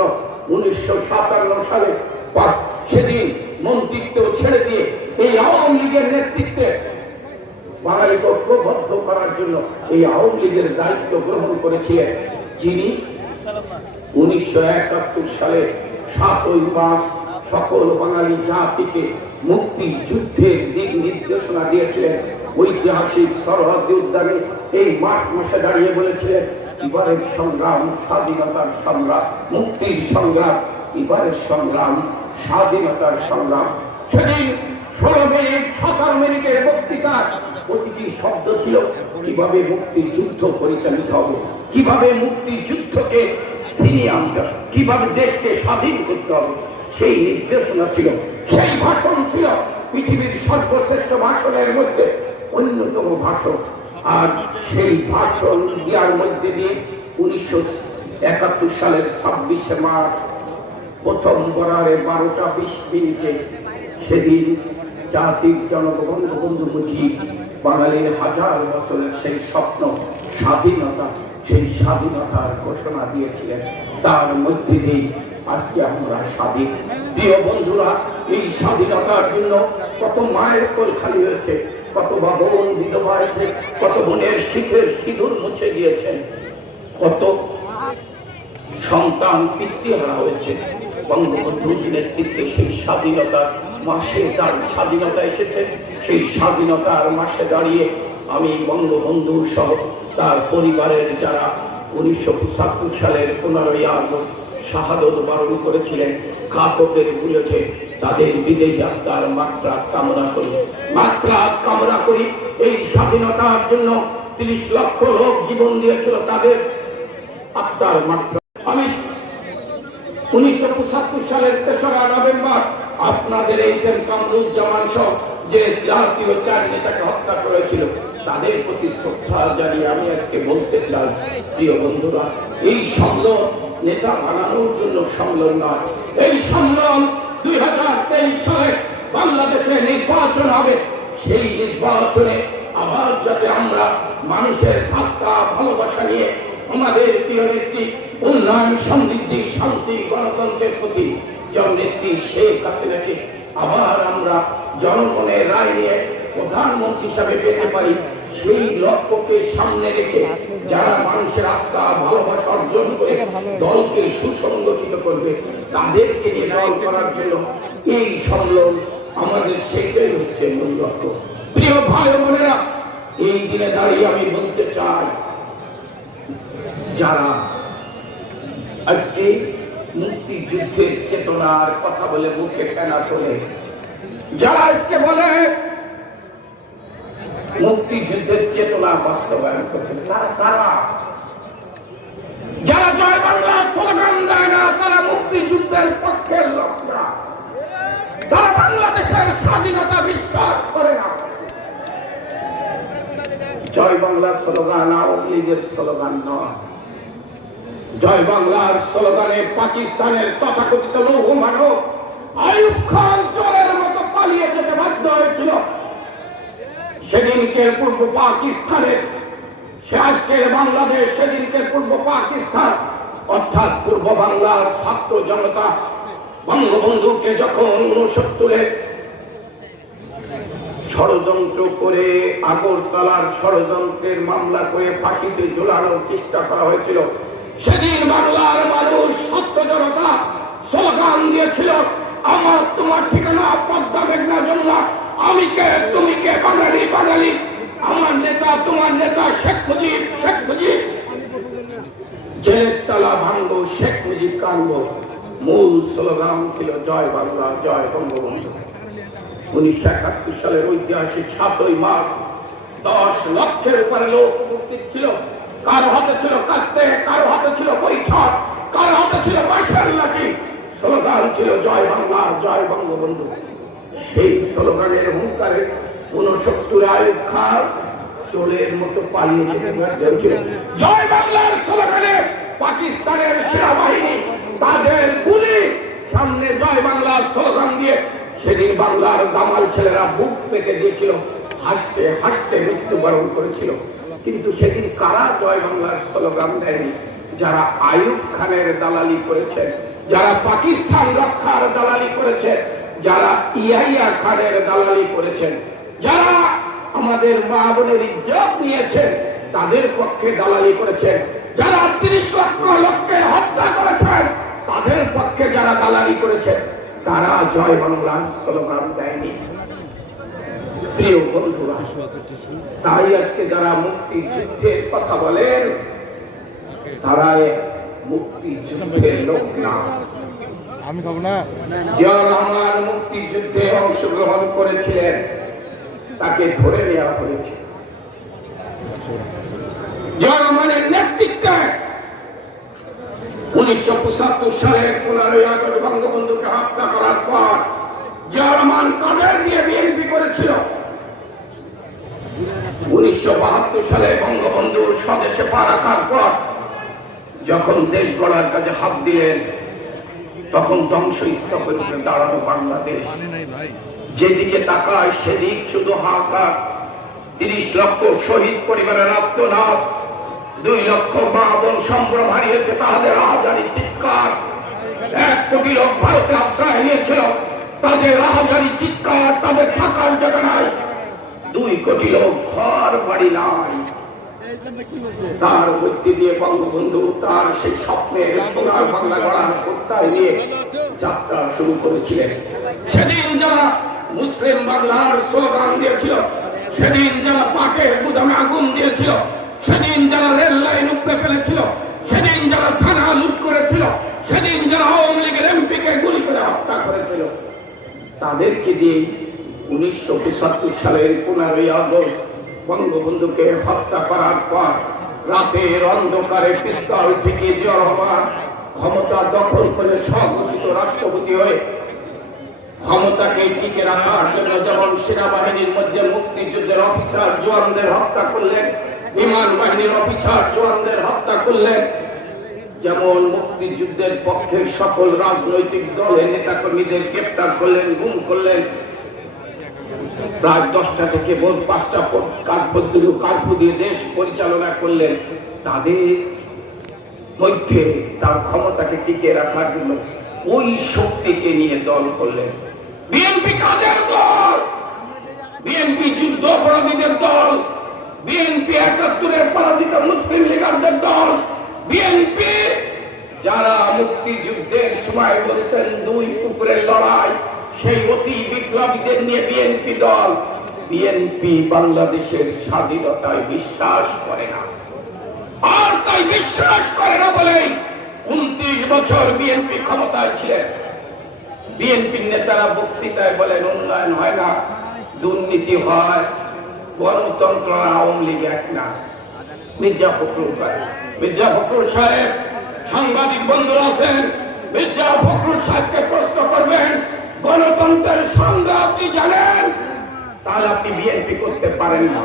1957 সালে সেদিন মন্ত্রিত্ব ছেড়ে দিয়ে এই আওয়ামী লীগের নেতৃত্বে বাঙালিকে ঐক্যবদ্ধ করার জন্য এই আওয়ামী লীগের দায়িত্ব গ্রহণ করেছিলেন, যিনি 1971 সালে 7ই মার্চ সকল বাঙালি জাতিকে মুক্তিযুদ্ধের দিক নির্দেশনা দিয়েছিলেন। ঐতিহাসিক সরহদ উদ্যানে এই মার্চ মাসে দাঁড়িয়ে বলেছিলেন, এবারের সংগ্রাম স্বাধীনতার সংগ্রাম, মুক্তির সংগ্রাম। এবারের সংগ্রাম স্বাধীনতার সংগ্রাম। সেদিন 16 মিনিট 17 মিনিটের বক্তৃতা প্রতিটি শব্দ ছিল কিভাবে মুক্তিযুদ্ধ পরিচালিত হবে, কিভাবে মুক্তিযুদ্ধকে ছিনিয়ে আনতে হবে, কিভাবে দেশকে স্বাধীন করতে হবে, সেই নির্দেশনা ছিল। সেই ভাষণ ছিল পৃথিবীর সর্বশ্রেষ্ঠ ভাষণের মধ্যে অন্যতম ভাষণ। আর সেই ভাষণ দেওয়ার মধ্যে দিয়ে 1971 সালের 26 মার্চ প্রথম বরারে 12টা 20 মিনিটে সেদিন জাতির জনক বঙ্গবন্ধু মুজিব বাঙালির হাজার বছরের সেই স্বপ্ন স্বাধীনতা, সেই স্বাধীনতার ঘোষণা দিয়েছিলেন। তার মধ্যে দিয়ে আজকে আমরা স্বাধীন। প্রিয় বন্ধুরা, এই স্বাধীনতার জন্য কত মায়ের কোল খালি হয়েছে, কত বোন বিধবা হয়েছে, কত বোনের শীতের সিঁদুর মুছে গিয়েছেন, কত সন্তান পিতৃহারা হয়েছে। বঙ্গবন্ধুর নেতৃত্বে সেই স্বাধীনতার মাসে তার স্বাধীনতা এসেছে। সেই স্বাধীনতার মাসে দাঁড়িয়ে আমি বঙ্গবন্ধু সহ তার পরিবারের যারা 1975 সালের 15ই আগস্ট শাহাদত বরণ করেছিলেন ঘাতকের বুলেটে, তাদের বিদেহী আত্মার মাত্রা কামনা করি। এই স্বাধীনতার জন্য 30 লক্ষ লোক জীবন দিয়েছিল, তাদের আত্মার মাত্রা। আমি 1975 সালের 3রা নভেম্বর আপনাদের এইচএম কামরুজ্জামান সহ যে জাতীয় 4 নেতাকে হত্যা করেছিল তাদের প্রতি শ্রদ্ধা জানিয়ে আমি আজকে বলতে চাই, প্রিয় বন্ধুরা, এই সংগ্রাম নেতা বানানোর জন্য সংগ্রাম নয়। এই সংগ্রাম 2023 সালে বাংলাদেশে নির্বাচন হবে। সেই নির্বাচনে আবার যাতে আমরা মানুষের আস্থা ভালোবাসা নিয়ে আমাদের প্রিয় নেত্রী উন্নয়ন, সমৃদ্ধি, শান্তি, গণতন্ত্রের প্রতি জননেত্রী শেখ হাসিনাকে আবার আমরা জনগণের রায় নিয়ে প্রধানমন্ত্রী হিসাবে পেতে পারি, সেই লক্ষ্যকে সামনে রেখে যারা মানুষের আস্থা ভালোবাসা অর্জন করে দলকে সুসংগঠিত করবে, তাদেরকে নিয়ে দল করার জন্য এই সম্মেলন আমাদের সেটাই হচ্ছে মূল লক্ষ্য। প্রিয় ভাই বোনেরা, এই দিনে দাঁড়িয়ে আমি বলতে চাই, যারা আজকে মুক্তিযুদ্ধের চেতনার কথা বলে মুখে ফেনা তোলে, যারা আজকে বলে মুক্তিযুদ্ধের চেতনা বাস্তবায়ন করছে, তারা কারা? যারা জয় বাংলা স্লোগান দেয় না, তারা মুক্তিযুদ্ধের পক্ষের লোক না, তারা বাংলাদেশের স্বাধীনতা বিশ্বাস করে না। জয় বাংলার স্লোগান আওয়ামী লীগের স্লোগান নয়। জয় বাংলার স্লোগানে পাকিস্তানের তথাকথিত লৌহ মানব আইয়ুব খান চোরের মতো পালিয়ে যেতে বাধ্য হয়েছিল। সেদিনকে পূর্ব পাকিস্তানের, সে আজকের বাংলাদেশ, সেদিনকে পূর্ব পাকিস্তান অর্থাৎ পূর্ব বাংলার ছাত্র জনতা বঙ্গবন্ধুকে যখন 69-এ ষড়যন্ত্র করে আগরতলার ষড়যন্ত্রের মামলা করে ফাঁসিতে ঝুলানোর চেষ্টা করা হয়েছিল, সেদিন বাংলার মানুষ ছাত্র জনতা স্লোগান দিয়েছিল, আমার তোমার ঠিকানা পদ্মা মেঘনা যমুনা, আমি কে তুমি কে, বাঙালি বাঙালি, আমার নেতা তোমার নেতা শেখ মুজিব, শেখ মুজিব, জেলের তালা ভাঙবো, শেখ মুজিব কানবো। মূল স্লোগান ছিল জয় বাংলা, জয় বঙ্গবন্ধু। 1971 সালের ঐতিহাসিক 7ই মার্চ 10 লক্ষের উপরে লোক উপস্থিত ছিল। কারো হাতে ছিল কাস্তে, কারো হাতে ছিল বৈঠক, কারো হাতে ছিল বাঁশের লাঠি। স্লোগান ছিল জয় বাংলা, জয় বঙ্গবন্ধু। সেই স্লোগানের হুঙ্কারে 69 আইয়ুব খান চোরের মতো পালিয়ে যেতে জয় বাংলার স্লোগানে পাকিস্তানের সেনাবাহিনী তাদের গুলি সামনে জয় বাংলার স্লোগান দিয়ে সেদিন বাংলার দামাল ছেলেরা বুক পেতে দিয়েছিল, হাসতে হাসতে মৃত্যুবরণ করেছিল। কিন্তু সেদিন কারা জয় বাংলার স্লোগান দেয়নি? যারা আইয়ুব খানের দালালি করেছে, যারা পাকিস্তান রক্ষার দালালি করেছে, যারা ইয়াহিয়া খানের দালালি করেছেন, যারা আমাদের মা বোনের ইজ্জত নিয়েছেন তাদের পক্ষে দালালি করেছেন, যারা 30 লক্ষ লোককে হত্যা করেছেন তাদের পক্ষে যারা দালালি করেছেন, তারা জয় বাংলার স্লোগান দেয়নি। প্রিয় বন্ধুরা, তাই আজকে যারা মুক্তিযুদ্ধের কথা বলেন তারা মুক্তিযুদ্ধের লোক না, জিয়া রহমান মুক্তিযুদ্ধে অংশগ্রহণ করেছিলেন, তাকে ধরে নেওয়া হয়েছিল। জিয়া রহমানের নেতৃত্বে 1975 সালের 15ই আগস্ট বঙ্গবন্ধুকে হত্যা করার পর জিয়া রহমান কাদের দিয়ে বিএনপি করেছিল। 1972 সালে বঙ্গবন্ধুর স্বদেশে পা রাখার পর যখন দেশ গড়ার কাজে হাত দিলেন, তখন ধ্বংসস্তূপের উপরে দাঁড়ানো বাংলাদেশ। যেদিকে তাকায় সেদিক শুধু হাহাকার। 30 লক্ষ শহীদ পরিবারের আত্মনাদ, 2 লক্ষ মা বোন সম্ভ্রম হারিয়েছে, তাদের রাহাজারি চিৎকার। 1 কোটি লোক ভারতে আশ্রয় নিয়েছিল, তাদের রাহাজারি চিৎকার, তাদের থাকার জায়গা নাই। 2 কোটি লোক ঘর বাড়ি নাই। তার মধ্যে দিয়ে বঙ্গবন্ধু তার সেই স্বপ্নের সোনার বাংলা গড়ার প্রত্যয় নিয়ে যাত্রা শুরু করেছিলেন। সেদিন যারা মুসলিম বাংলার স্লোগান দিয়েছিল, সেদিন যারা পাটের গুদামে আগুন দিয়েছিল, সেদিন যারা রেল লাইন উপড়ে ফেলেছিল, সেদিন যারা থানা লুট করেছিল, সেদিন যারা আওয়ামী লীগের এমপিকে গুলি করে হত্যা করেছিল, তাদেরকে দিয়ে 1975 সালের 15ই আগস্ট বঙ্গবন্ধুকে হত্যা করার পর রাতের অন্ধকারে পিস্তল থেকে জিয়া রহমান ক্ষমতা দখল করে স্বঘোষিত রাষ্ট্রপতি হয়ে ক্ষমতাকে টিকে রাখার জন্য যেমন সেনাবাহিনীর মধ্যে মুক্তিযুদ্ধের অফিসার জওয়ানদের হত্যা করলেন, বিমান বাহিনীর অফিসার জওয়ানদের হত্যা করলেন, যেমন মুক্তিযুদ্ধের পক্ষের সকল রাজনৈতিক দলের নেতাকর্মীদের গ্রেপ্তার করলেন, গুম করলেন। প্রায় 10টা থেকে ভোর 5টা কার্পু দিয়ে দেশ পরিচালনা করলেন। তাদের মধ্যে তার ক্ষমতাকে টিকে রাখার জন্য ওই শক্তিকে নিয়ে দল করলেন। বিএনপি কাদের দল? বিএনপি যুদ্ধ অপরাধীদের দল, বিএনপি 71-এর পরাজিত মুসলিম লীগারদের দল, বিএনপি যারা মুক্তিযুদ্ধের সময় বলতেন 2 পুকুরের লড়াই, সেই অতি বিপ্লবীদের নিয়ে বিএনপি দল। বিএনপি বাংলাদেশের স্বাধীনতায় বিশ্বাস করে না, আর তাই বিশ্বাস করে না বলেই 29 বছর বিএনপি ক্ষমতায় ছিলেন। বিএনপির নেতারা বক্তৃতায় বলেন উন্নয়ন হয় না, দুর্নীতি হয়, গণতন্ত্র আওয়ামী লীগ এক না। মির্জা ফখরুল সাহেব, সাংবাদিক বন্ধুরা আছেন, মির্জা ফখরুল সাহেবকে প্রশ্ন করবেন গণতন্ত্রের সংজ্ঞা আপনি জানেন? তাহলে আপনি বিএনপি করতে পারেন না,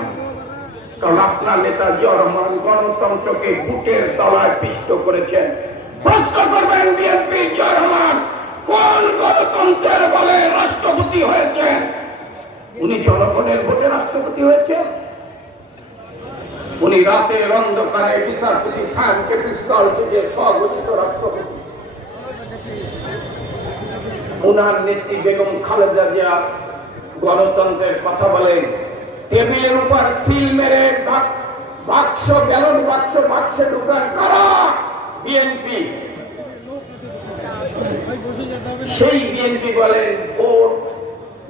কারণ আপনার নেতা জিয়া রহমান গণতন্ত্রকে বুটের তলায় পিষ্ট করেছেন। প্রশ্ন করবেন বিএনপি জিয়া রহমান কোন গণতন্ত্রের বলে রাষ্ট্রপতি হয়েছেন? উনি জনগণের ভোটে রাষ্ট্রপতি হয়েছেন। উনি রাতের অন্ধকারে বিচারপতি সাহেবকে পিস্তল দিয়ে স্বঘোষিত রাষ্ট্রপতি। উনার নেত্রী বেগম খালেদা জিয়া গণতন্ত্রের কথা বলেন, টেবিলের উপর সিল মেরে বাক্স ব্যালট বাক্সে ঢুকান কারা? বিএনপি। সেই বিএনপি বলেন ভোট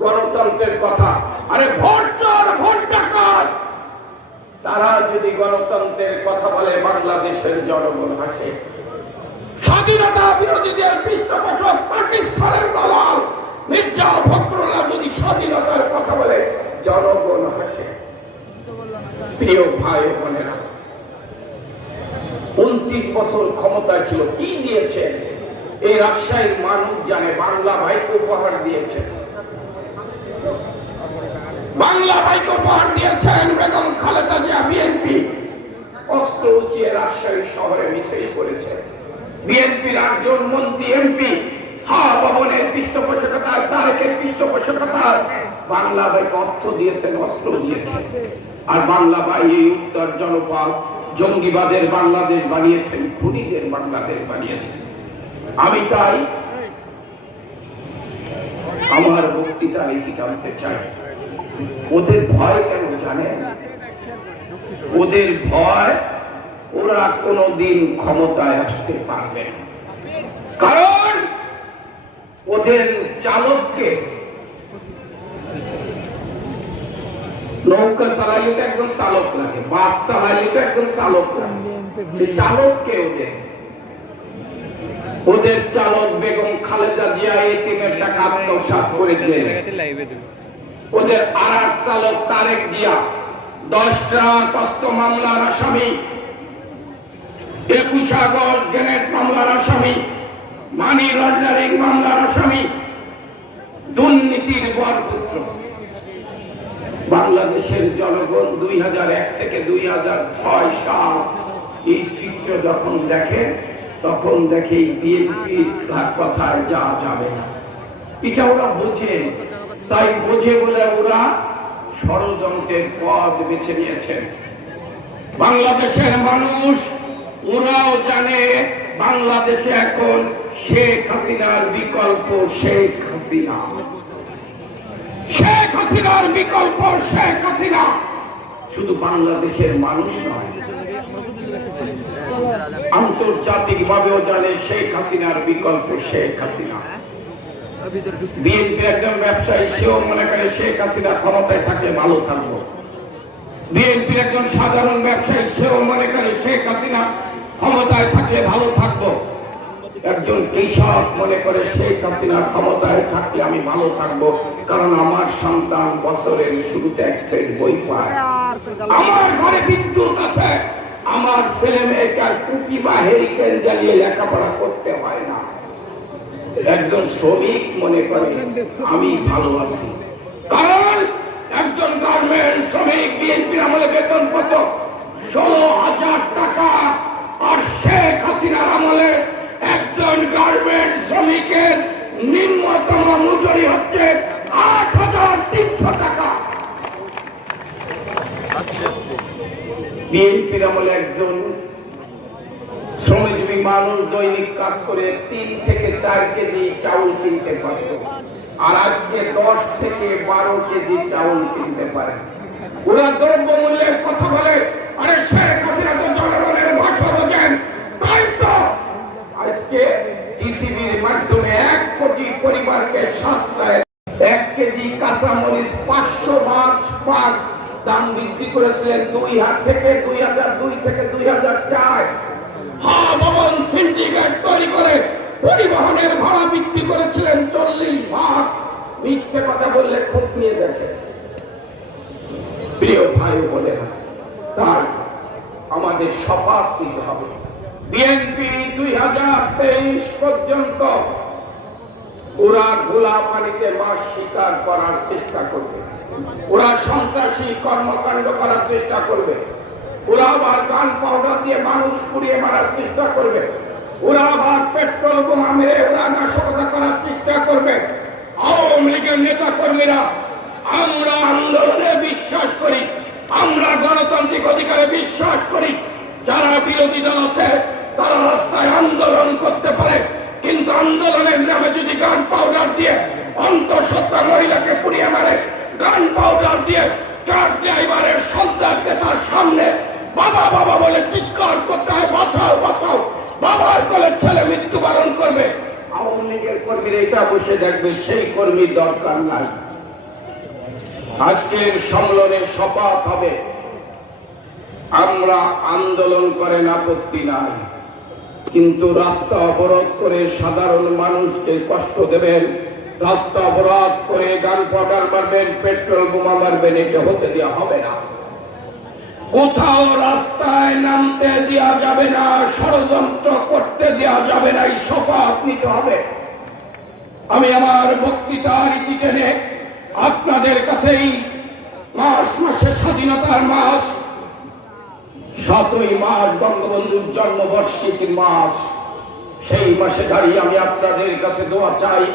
গণতন্ত্রের কথা। আরে ভোট চোর, ভোট ডাকাত। তারা যদি গণতন্ত্রের কথা বলে বাংলাদেশের জনগণ হাসে। স্বাধীনতা বিরোধীদের পৃষ্ঠপোষক পাকিস্তানের দালাল মির্জা ফখরুল্লাহ যদি স্বাধীনতার কথা বলে জনগণ হাসে। প্রিয় ভাই ও বোনেরা, 29 বছর ক্ষমতায় ছিল, কি দিয়েছেন এই রাজশাহীর মানুষ জানে। বাংলা ভাইকে উপহার দিয়েছেন, বাংলা ভাইকে উপহার দিয়েছেন বেগম খালেদা জিয়া। বিএনপি অস্ত্র উঁচিয়ে রাজশাহী শহরে মিছিল করেছে। বিএনপির 8 জন মন্ত্রী এমপি ভবনের পৃষ্ঠপোষকতায়, তারেকের পৃষ্ঠপোষকতায় বাংলা ভাইকে অর্থ দিয়েছেন, অস্ত্র দিয়েছেন। আর বাংলা ভাই এই উত্তর জনপদ জঙ্গিবাদের বাংলাদেশ বানিয়েছেন, খুনিদের বাংলাদেশ বানিয়েছেন। আমি তাই আমার বক্তৃতা এটি জানতে চাই, ওদের ভয় কেন জানেন? ওদের ভয় ওরা কোনদিন ক্ষমতায় আসতে পারবে না, কারণ ওদের চালককে, নৌকা চালাইলে তো একদম চালক লাগে, বাস চালাইলে তো একদম চালক লাগে, সেই চালককে ওদের ওদের চালক বেগম খালেদা জিয়া এতিমের টাকা আত্মসাৎ করেছেন। ওদের আর এক চালক তারেক জিয়া 10টা কষ্ট মামলার আসামি, 21 আগস্ট গ্রেনেড মামলার আসামি, মানি লন্ডারিং মামলার আসামি, দুর্নীতির বরপুত্র। বাংলাদেশের জনগণ 2001 থেকে 2006 সাল এই চিত্র যখন দেখে তখন দেখে বিএনপির কথায় যাওয়া যাবে না। এটা ওরা বোঝে, তাই বোঝে বলে ওরা ষড়যন্ত্রের পথ বেছে নিয়েছেন। বাংলাদেশের মানুষ ওরাও জানে বাংলাদেশে এখন শেখ হাসিনার বিকল্প শেখ হাসিনা, শেখ হাসিনার বিকল্প শেখ হাসিনা। শুধু বাংলাদেশের মানুষ নয়, আন্তর্জাতিক ভাবেও জানে শেখ হাসিনার বিকল্প শেখ হাসিনা। বিএনপির একজন ব্যবসায়ী সেও মনে করে শেখ হাসিনা ক্ষমতায় থাকলে ভালো থাকবো। বিএনপির একজন সাধারণ ব্যবসায়ী সেও মনে করে শেখ হাসিনা ক্ষমতায় থাকলে ভালো থাকবো। একজন কৃষক মনে করে শেখ হাসিনা ক্ষমতায় থাকলে আমি ভালো থাকবো, কারণ আমার সন্তান বছরের শুরুতে 1 সেট বই পায়, আমার ঘরে বিদ্যুৎ আছে, আমার ছেলে মেয়েকে আর কুপি বা হেরিকেন জ্বালিয়ে লেখাপড়া করতে হয় না। একজন শ্রমিক মনে করে আমি ভালো আছি, কারণ একজন গার্মেন্টস শ্রমিক বিএনপির আমলে বেতন কত 16,000 টাকা, আর শেখ হাসিনার আমলে একজন গার্মেন্টস শ্রমিকের নিম্নতম মজুরি হচ্ছে 8,300 টাকা। বিএনপির আমলে একজন শ্রমজীবী মানুষ দৈনিক কাজ করে 3 থেকে 4 কেজি চাউল কিনতে পারত, আর আজকে 10 থেকে 12 কেজি চাউল কিনতে পারে। ওরা দ্রব্যমূল্যের কথা বলে, আরে শেখ হাসিনা তো জনগণের ভাষা বোঝেন, তাই তো আজকে ডিসিবির মাধ্যমে 1 কোটি পরিবারকে সাশ্রয় 1 কেজি কাঁচামরিচ 500 দাম বৃদ্ধি করেছিলেন 2000 থেকে 2004। ভবন সিন্ডিকেট তৈরি করে পরিবহনের ভাড়া বৃদ্ধি করেছিলেন 40 মিথ্যে কথা বললে খোঁজ নিয়ে দেখে। প্রিয় ভাই বোনেরা, তাই আমাদের শপথ নিতে হবে। বিএনপি 2023 পর্যন্ত ওরা ঘোলা পানিতে মাছ শিকার করার চেষ্টা করবে, ওরা সন্ত্রাসী কর্মকাণ্ড করার চেষ্টা করবে, ওরা আবার গান পাউডার দিয়ে মানুষ পুড়িয়ে মারার চেষ্টা করবে, ওরা আবার পেট্রোল বোমা মেরে ওরা নাশকতা করার চেষ্টা করবে। আওয়ামী লীগের নেতা কর্মীরা আমরা আন্দোলনে বিশ্বাস করি, আমরা গণতান্ত্রিক অধিকারে বিশ্বাস করি। যারা বিরোধী দল আছে তারা রাস্তায় আন্দোলন করতে পারে, কিন্তু আন্দোলনের নামে যদি গান পাউডার দিয়ে অন্তঃসত্ত্বা মহিলাকে পুড়িয়ে মারে, গান পাউডার দিয়ে ট্রাক ড্রাইভারের সন্তানকে তার সামনে বাবা বাবা বলে চিৎকার করতে হয়, বাঁচাও বাঁচাও, বাবার কোলে ছেলে মৃত্যুবরণ করবে, আওয়ামী লীগের কর্মীরা এটা বসে দেখবে, সেই কর্মীর দরকার নাই। আজকের সম্মেলনে শপথ হবে, আমরা আন্দোলন করেন আপত্তি নাই, কিন্তু রাস্তা অবরোধ করে সাধারণ মানুষকে কষ্ট দেবেন, রাস্তা অবরোধ করে গান পাউডার মারবেন, পেট্রোল বোমা মারবেন, এটা হতে দেওয়া হবে না। কোথাও রাস্তায় নামতে দেওয়া যাবে না, ষড়যন্ত্র করতে দেওয়া যাবে না, এই শপথ নিতে হবে। আমি আমার বক্তৃতার ইতি টেনে আপনাদের কাছেই মাসে স্বাধীনতার মাস, 7ই মার্চ বঙ্গবন্ধুর জন্মবার্ষিকীর মাস, সেই মাসে দাঁড়িয়ে আমি আপনাদের কাছে দোয়া চাই,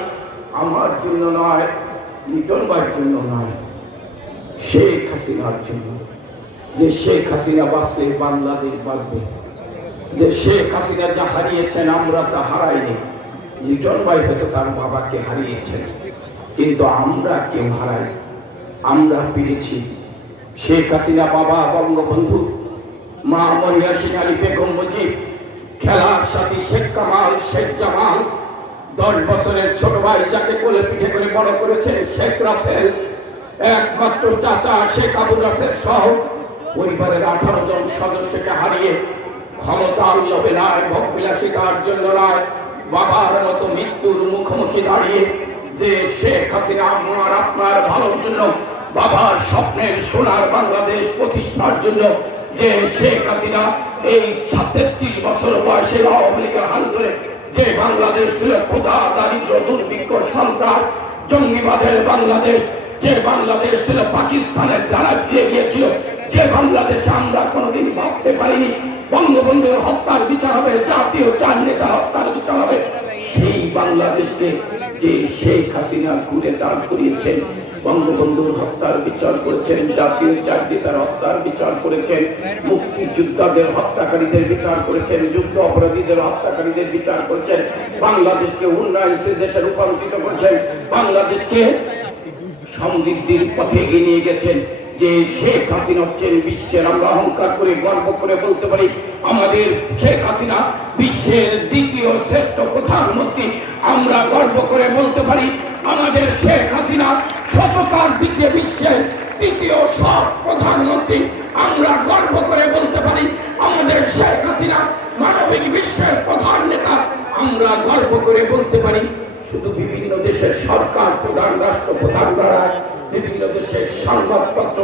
আমার জন্য নয়, লিটন ভাইয়ের জন্য নয়, শেখ হাসিনার জন্য। যে শেখ হাসিনা বাঁচলে বাংলাদেশ বাঁচবে, যে শেখ হাসিনা যা হারিয়েছেন আমরা তা হারাইনি। লিটন ভাই হয়তো তার বাবাকে হারিয়েছেন, কিন্তু আমরা কেউ হারাই, আমরা পেয়েছি শেখ হাসিনা বাবা বঙ্গবন্ধু, মা মনিয়াসিন আলী বেগম মুজিব, খেলার সাথী শেখ কামাল, শেখ জামাল, 10 বছরের ছোট ভাই যাকে কোলে পিঠে করে বড় করেছেন শেখ রাসেল, একমাত্র চাচা শেখ আবুল রাসেল সহ পরিবারের 18 জন সদস্যকে হারিয়ে ক্ষমতার লোভে নয়, ভোগবিলাসিতার জন্য নয়, বাবার মতো মৃত্যুর মুখোমুখি দাঁড়িয়ে যে শেখ হাসিনা আমার আপনার ভালোর জন্য বাবার স্বপ্নের সোনার বাংলাদেশ প্রতিষ্ঠার জন্য যে শেখ হাসিনা এই 33 বছর বয়সে আওয়ামী লীগের হাত ধরে যে বাংলাদেশ ছিল ক্ষুধা দারিদ্র দুর্ভিক্ষ সন্ত্রাস জঙ্গিবাদের বাংলাদেশ, যে বাংলাদেশ ছিল পাকিস্তানের দ্বারা ফিরে গিয়েছিল, যে বাংলাদেশে আমরা কোনোদিন ভাবতে পারিনি বঙ্গবন্ধুর হত্যার বিচার হবে, জাতীয় চার নেতার হত্যার বিচার হবে, সেই বাংলাদেশকে যে শেখ হাসিনা ঘুরে দাঁড় করিয়েছেন, বঙ্গবন্ধুর হত্যার বিচার করেছেন, জাতীয় চার নেতার হত্যার বিচার করেছেন, মুক্তিযোদ্ধাদের হত্যাকারীদের বিচার করেছেন, যুদ্ধ অপরাধীদের হত্যাকারীদের বিচার করেছেন, বাংলাদেশকে উন্নয়নশীল দেশে রূপান্তরিত করেছেন, বাংলাদেশকে সমৃদ্ধির পথে এগিয়ে নিয়ে গেছেন। যে শেখ হাসিনা হচ্ছেন বিশ্বের, আমরা অহংকার করে গর্ব করে বলতে পারি আমাদের শেখ হাসিনা বিশ্বের দ্বিতীয় শ্রেষ্ঠ প্রধানমন্ত্রী। আমরা গর্ব করে বলতে পারি আমাদের শেখ হাসিনা সততার দিক দিয়ে বিশ্বের তৃতীয় সৎ প্রধানমন্ত্রী। আমরা গর্ব করে বলতে পারি আমাদের শেখ হাসিনা মানবিক বিশ্বের প্রধান নেতা। আমরা গর্ব করে বলতে পারি শুধু বিভিন্ন দেশের সরকার প্রধান রাষ্ট্রপ্রধানরা, বিভিন্ন দেশের সংবাদপত্র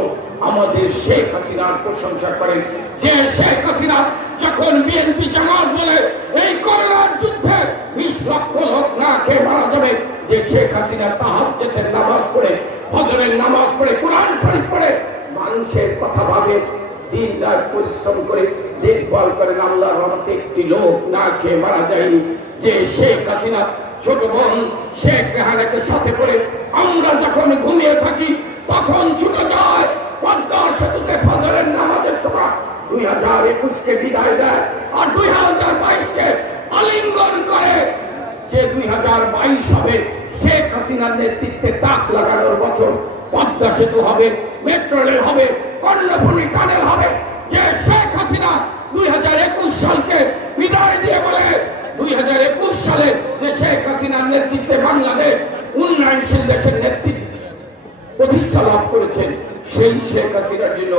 আমাদের শেখ হাসিনার প্রশংসা করেন। যে শেখ হাসিনা যখন বিএনপি জামাত বলে এই করোনার যুদ্ধে 20 লক্ষ লোক না খেয়ে মারা যাবে, যে শেখ হাসিনা তাহাজ্জুদের নামাজ পড়ে, ফজরের নামাজ পড়ে, কোরআন শরীফ পড়ে মানুষের কথা ভাবে, দিন রাত পরিশ্রম করে দেখভাল করেন, আল্লাহর রহমতে একটি লোক না খেয়ে মারা যায়নি। যে শেখ হাসিনা ছোট বোন শেখ রেহানাকে সাথে করে আমরা যখন ঘুমিয়ে থাকি তখন ছুটে যায় পদ্মা সেতুতে ফজরের নামাজের সময় 2021-কে বিদায় দেয় আর 2022-কে আলিঙ্গন করে। যে 2022 হবে শেখ হাসিনার নেতৃত্বে তাক লাগানোর বছর, পদ্মা সেতু হবে, মেট্রো রেল হবে, কর্ণফুলী টানেল হবে। যে শেখ হাসিনা 2021 সালকে বিদায় দিয়ে বলে 2021 সালে যে শেখ হাসিনার নেতৃত্বে বাংলাদেশ উন্নয়নশীল দেশের নেতৃত্ব প্রতিষ্ঠা লাভ করেছেন, সেই শেখ হাসিনার জন্য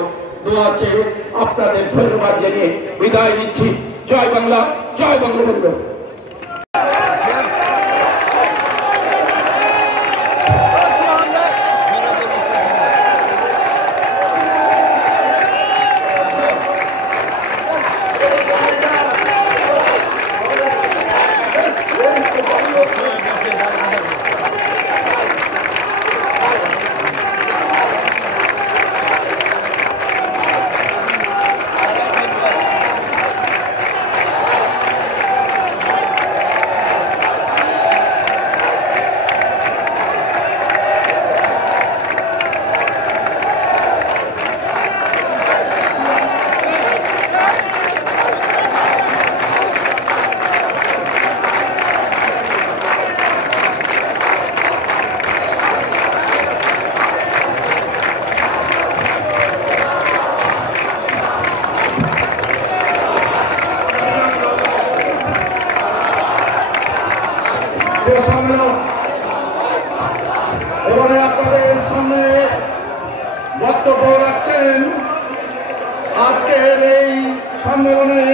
দোয়া চেয়ে আপনাদের ধন্যবাদ জানিয়ে বিদায় নিচ্ছি। জয় বাংলা, জয় বঙ্গবন্ধু। এবারে আপনাদের সামনে বক্তব্য রাখছেন আজকের এই সম্মেলনে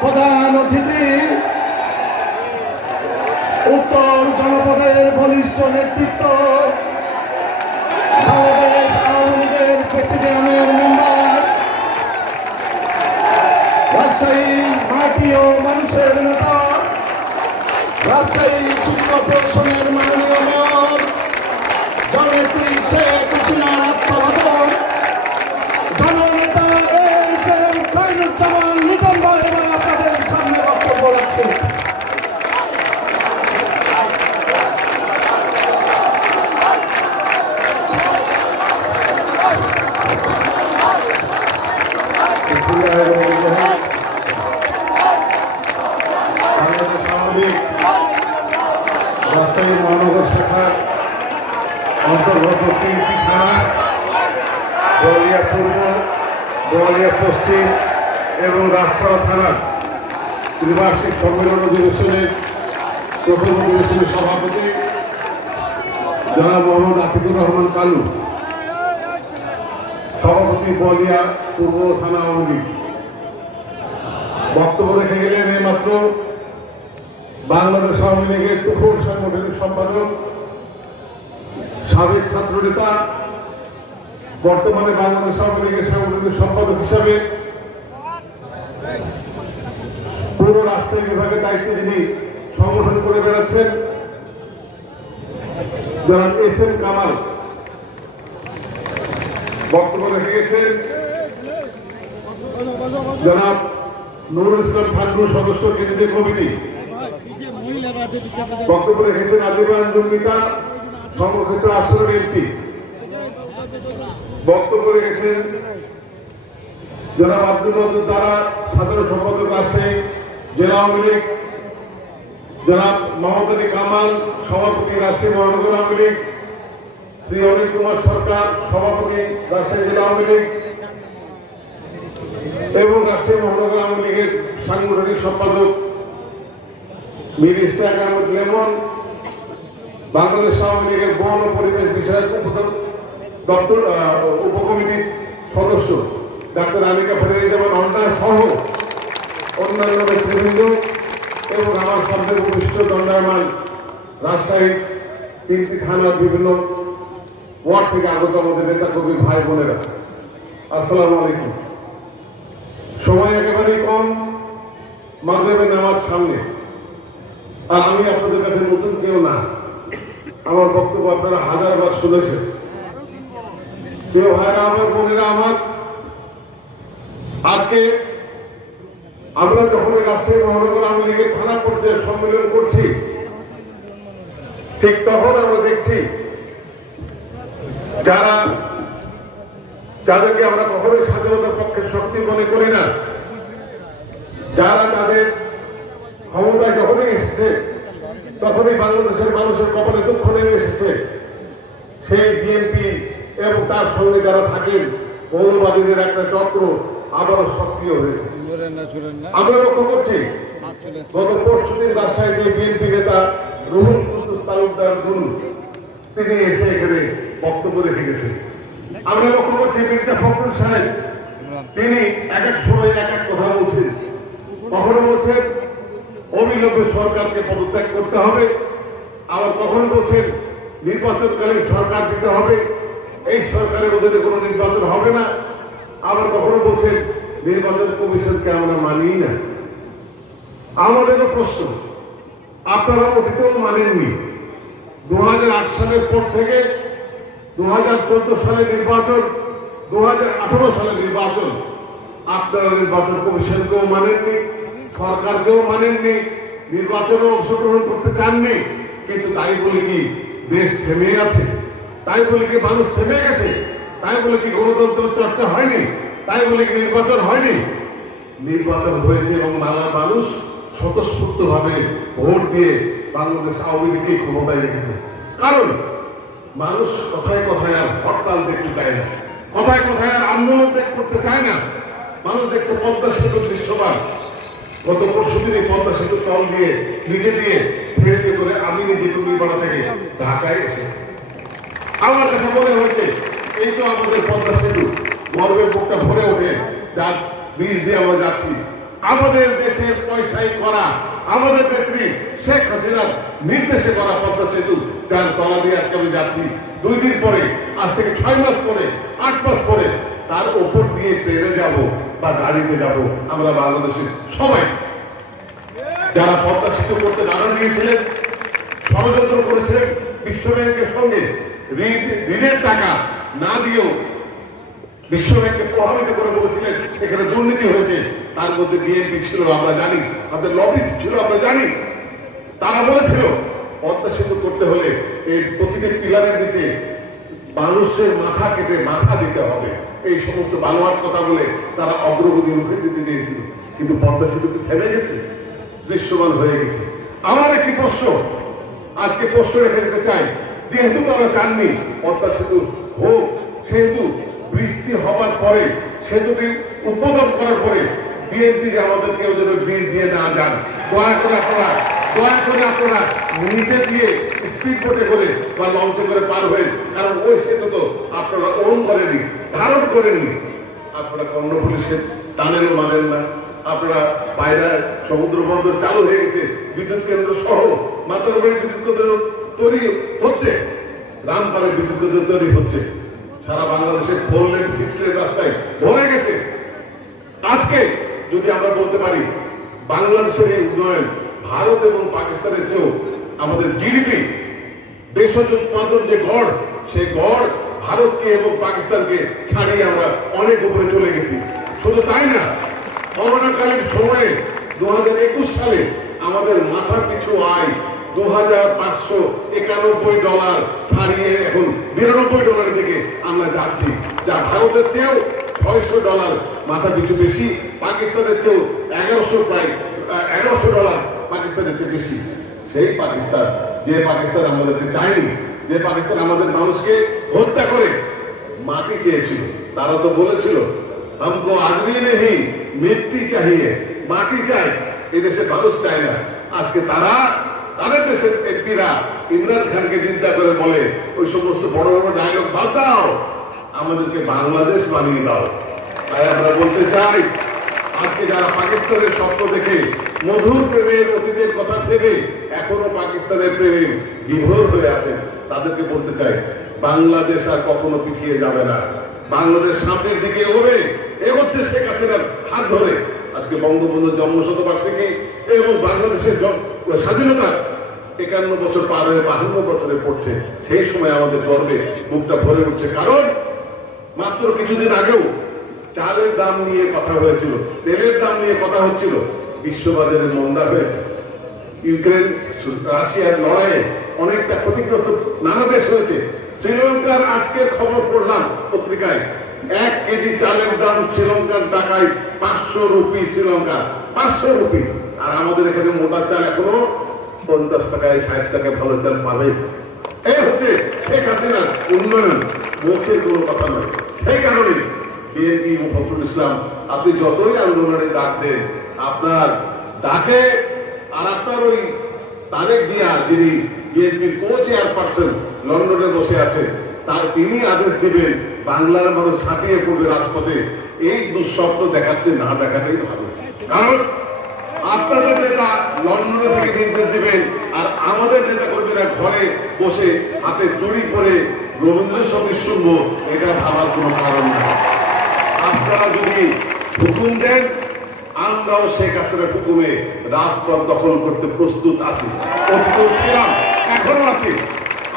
প্রধান অতিথি, উত্তর জনপদের বলিষ্ঠ নেতৃত্ব, বাংলাদেশ আওয়ামী লীগের প্রেসিডিয়ামের মেম্বার, রাজশাহী মাটি ও মানুষের নেতা, রাজশাহী শিল্প প্রশাসনের মাননীয় মেয়র জননেত্রী শেখ হাসিনার আত্মঘাতক জননেতা এইচ.এম. খয়রুজ্জামান লিটন ভাই আপনাদের সামনে বক্তব্য রাখছেন। রাজশাহী মহানগর শাখার অন্তর্গত 3টি থানা, বোয়ালিয়া পূর্ব, বোয়ালিয়া পশ্চিম এবং রাজপাড়া থানার ত্রিবার্ষিক সম্মেলন অধিবেশনের প্রথম অধিবেশনের সভাপতি জনাব মোহাম্মদ আতিকুর রহমান কালু, সভাপতি বোয়ালিয়া পূর্ব থানা আওয়ামী লীগ, বক্তব্য রেখে গেলেন এইমাত্র বাংলাদেশ আওয়ামী লীগের তুখোর সাংগঠনিক সম্পাদক, সাবেক ছাত্রনেতা, বর্তমানে বাংলাদেশ আওয়ামী লীগের সাংগঠনিক সম্পাদক হিসাবে পুরো রাষ্ট্রীয় বিভাগের দায়িত্ব যিনি সংগঠন করে বেড়াচ্ছেন জনাব এস.এম. কামাল বক্তব্য রেখে গেছেন। জনাব নুরুল ইসলাম ফান্ডু, সদস্য কেন্দ্রীয় কমিটি বক্তব্য রেখেছেন। আজিবা আঞ্জুম মিতা, সংরক্ষিত আসরের এমপি বক্তব্য রেখেছেন। জনাব আব্দুল মজিদ দ্বারা, সাধারণ সম্পাদক রাজশাহী জেলা আওয়ামী লীগ। জনাব মোহাম্মদ আলী কামাল, সভাপতি রাজশাহী মহানগর আওয়ামী লীগ। শ্রী অনিল কুমার সরকার, সভাপতি রাজশাহী জেলা আওয়ামী লীগ এবং রাজশাহী মহানগর আওয়ামী লীগের সাংগঠনিক সম্পাদক মীর ইশতিয়াক আহমেদ লেমন, বাংলাদেশ আওয়ামী লীগের বন ও পরিবেশ বিষয়ক উপকমিটির সদস্য ডাক্তার আমিকা ফেরেজামান অন্ডা সহ অন্যান্য নেতৃবৃন্দ এবং আমার সামনে উপবিষ্ট দণ্ডায়মান রাজশাহী 3টি থানার বিভিন্ন ওয়ার্ড থেকে আগত আমাদের নেতা কর্মী ভাই বোনেরা, আসসালামু আলাইকুম। সময় একেবারেই কম, মাগরিবের নামাজ সামনে, আর আমি আপনাদের কাছে নতুন কেউ না। আমার বক্তব্য আপনারা হাজারবার শুনেছেন। প্রিয় ভাইরা আমার, বোনেরা আমার, আজকে আমরা যখন রাজশাহী মহানগর আওয়ামী লীগের থানা পর্যায়ে সম্মেলন করছি, ঠিক তখন আমরা দেখছি যাদেরকে আমরা কখনোই স্বাধীনতার পক্ষের শক্তি মনে করি না, যারা তাদের ক্ষমতায় যখনই এসেছে তখনই বাংলাদেশের মানুষের কপালে দুঃখ নেমে এসেছে, সেই বিএনপি এবং তার সঙ্গে যারা থাকেন মৌলবাদীদের একটা চক্র আবারও সক্রিয় হয়েছে। আমরা লক্ষ্য করছি গত পরশুদিন রাজশাহীতে বিএনপি নেতা রুহুল কুদ্দুস তালুকদার গুরু তিনি এসে এখানে বক্তব্য রেখে গেছেন। আমরা লক্ষ্য করছি মির্জা ফখরুল সাহেব তিনি এক এক সময় এক এক কথা বলছেন। কখনো বলছেন অবিলম্বে সরকারকে পদত্যাগ করতে হবে, আবার কখনো বলছেন নির্বাচনকালীন সরকার দিতে হবে, এই সরকারের অধীনে কোনো নির্বাচন হবে না, আবার কখনো বলছেন নির্বাচন কমিশনকে আমরা মানি না। আমাদেরও প্রশ্ন, আপনারা অতীতেও মানেননি। 2008 সালের পর থেকে 2014 সালে নির্বাচন, 2018 সালে নির্বাচন, আপনারা নির্বাচন কমিশনকেও মানেননি, সরকারকেও মানেননি, নির্বাচনে অংশগ্রহণ করতে চাননি। কিন্তু তাই বলে কি দেশ থেমে আছে? তাই বলে কি মানুষ থেমে গেছে? তাই বলে কি গণতন্ত্র চর্চা হয়নি? তাই বলে কি নির্বাচন হয়নি? নির্বাচন হয়েছে এবং বাংলা মানুষ স্বতঃস্ফূর্ত ভাবে ভোট দিয়ে বাংলাদেশ আওয়ামী লীগকে ক্ষমতায় রেখেছে। কারণ মানুষ কথায় কথায় আর হরতাল দেখতে চায় না, কথায় কথায় আর আন্দোলন করতে চায় না। মানুষ দেখতে পদ্মা সেতুর দৃশ্যমান। গত পরশুদিন পদ্মা সেতুর তল দিয়ে নিজে দিয়ে ফেরিতে করে আমি নিজে টুঙ্গিপাড়া থেকে ঢাকায় এসেছি। আমার কাছে মনে হয়েছে এই তো আমাদের পদ্মা সেতু, গর্বের বুকটা ভরে ওঠে, যার বীজ দিয়ে আমরা যাচ্ছি। আমাদের দেশের পয়সায় করা, আমাদের নেত্রী শেখ হাসিনার নির্দেশে করা পদ্মা সেতু, যার তলা দিয়ে আজকে আমি যাচ্ছি। 2 দিন পরে, আজ থেকে 6 মাস পরে, 8 মাস পরে তার ওপর দিয়ে ট্রেনে যাব বা গাড়িতে যাব আমরা বাংলাদেশের সবাই। যারা পদ্মা সেতু করতে নাড়া দিয়েছিলেন, ষড়যন্ত্র করেছিলেন, বিশ্ব ব্যাংকের সঙ্গে ঋণের টাকা না দিয়েও বিশ্ব ব্যাংককে প্রভাবিত করে বলেছিলেন এখানে দুর্নীতি হয়েছে, তার মধ্যে বিএনপি ছিল আমরা জানি, আমাদের লবিস্ট ছিল আমরা জানি। তারা বলেছিল পদ্মা সেতু করতে হলে এই প্রতিটি পিলারের নিচে মানুষের মাথা কেটে মাথা দিতে হবে, এই সমস্ত বানোয়ার কথা বলে তারা অগ্রগতি রুখে দিতে দিয়েছিল। কিন্তু পদ্মা সেতু থেমে গেছে, দৃশ্যমান হয়ে গেছে। আমার একটি প্রশ্ন, আজকে প্রশ্ন রেখে দিতে চাই, যেহেতু তারা চাননি পদ্মা সেতু হোক, সেহেতু বৃষ্টি হবার পরে, সেতুটি উদ্বোধন করার পরে বিএনপি আমাদের কেউ যেন ব্রিজ দিয়ে না যান, দয়া করে আপনারা নিচে দিয়ে স্পিড বোটে করে বা লঞ্চে করে পার হয়ে, কারণ ওই সেতু তো আপনারা ওন করেনি, ধারণ করেননি। আপনারা কর্ণফুলী টানেলও মানেন না, আপনারা পায়রা সমুদ্র বন্দর চালু হয়ে গেছে, বিদ্যুৎ কেন্দ্র সহ মাতারবাড়ি বিদ্যুৎ কেন্দ্র তৈরি হচ্ছে, রামপালে বিদ্যুৎ কেন্দ্র তৈরি হচ্ছে, সারা বাংলাদেশে 4 লেন 6 লেন রাস্তায় ভরে গেছে। আজকে যদি আমরা বলতে পারি বাংলাদেশের এই উন্নয়ন ভারত এবং পাকিস্তানের চেয়েও আমাদের জিডিপি দেশজ উৎপাদন যে গড়, সেই গড় ভারতকে এবং পাকিস্তানকে ছাড়িয়ে আমরা অনেক উপরে চলে গেছি। শুধু তাই না, করোনাকালীন সময়ে 2021 সালে আমাদের মাথা পিছু আয় $2,591 ছাড়িয়ে এখন $92 দিকে আমরা যাচ্ছি, যা ভারতের চেয়েও $600 মাথা পিছু বেশি, পাকিস্তানের চেয়েও প্রায় $1100 পাকিস্তানের চেয়ে বেশি। সেই পাকিস্তান, যে পাকিস্তান আমাদেরকে চায়নি, যে পাকিস্তান আমাদের মানুষকে হত্যা করে মাটি চেয়েছিল, তারা তো বলেছিল हमको आदमी नहीं मिट्टी चाहिए, মাটি চাই, এই দেশের মানুষ চায় না। আজকে তারা তাদের দেশের এমপিরা ইমরান খানকে চিন্তা করে বলে ওই সমস্ত বড় বড় ডায়লগ বাদ দাও, আমাদেরকে বাংলাদেশ বানিয়ে দাও। তাই আমরা বলতে চাই, আজকে যারা পাকিস্তানের স্বপ্ন দেখে মধুর প্রেমের অতীতের কথা ভেবে এখনো পাকিস্তানের প্রেমে বিভোর হয়ে আছে, তাদেরকে বলতে চাই বাংলাদেশ আর কখনো পিছিয়ে যাবে না, বাংলাদেশ সামনের দিকে এগোচ্ছে শেখ হাসিনার হাত ধরে। আজকে বঙ্গবন্ধুর জন্ম শতবার্ষিকী এবং বাংলাদেশের স্বাধীনতা 51 বছর পার হয়ে 52 বছরে পড়ছে, সেই সময় আমাদের গর্বে বুকটা ভরে উঠছে। কারণ মাত্র কিছুদিন আগেও চালের দাম নিয়ে কথা হয়েছিল, তেলের দাম নিয়ে কথা হচ্ছিল, বিশ্ববাজারে মন্দা হয়েছে, ইউক্রেন রাশিয়ার লড়াইয়ে অনেকটা ক্ষতিগ্রস্ত নানা দেশ হয়েছে। শ্রীলঙ্কার আজকের খবর পড়লাম পত্রিকায়, 1 কেজি চালের দাম শ্রীলঙ্কার টাকায় 500 রুপি, শ্রীলঙ্কা 500 রুপি। আর আমাদের এখানে মোটা চাল এখনো 50 টাকায় 60 টাকায় ভালো চাল পাবে। এই হচ্ছে শেখ হাসিনার উন্নয়ন, মুখের কোনো কথা নয়। সেই কারণে বিএনপি মুফাজ্জল ইসলাম, আপনি যতই আন্দোলনের ডাক দেন, আপনার ডাকে আর আপনার ওই তারেক জিয়া, যিনি বিএনপির কো চেয়ারপারসন লন্ডনে বসে আছে, তার তিনি আদেশ দিবেন বাংলার মানুষ ছাপিয়ে পড়বে রাজপথে। এই দুঃস্বপ্ন দেখাচ্ছে, না দেখাটাই ভালো। কারণ আপনাদের নেতা লন্ডনে থেকে নির্দেশ দিবেন আর আমাদের নেতা কর্মীরা ঘরে বসে হাতে চুরি করে রবীন্দ্রসঙ্গীত শুনবো, এটা ভাবার কোনো কারণ নেই। আপনারা যদি হুকুম দেন, আমরাও শেখ হাসিনার হুকুমে রাজপথ দখল করতে প্রস্তুত আছি, অতীতেও ছিলাম, এখনো আছি।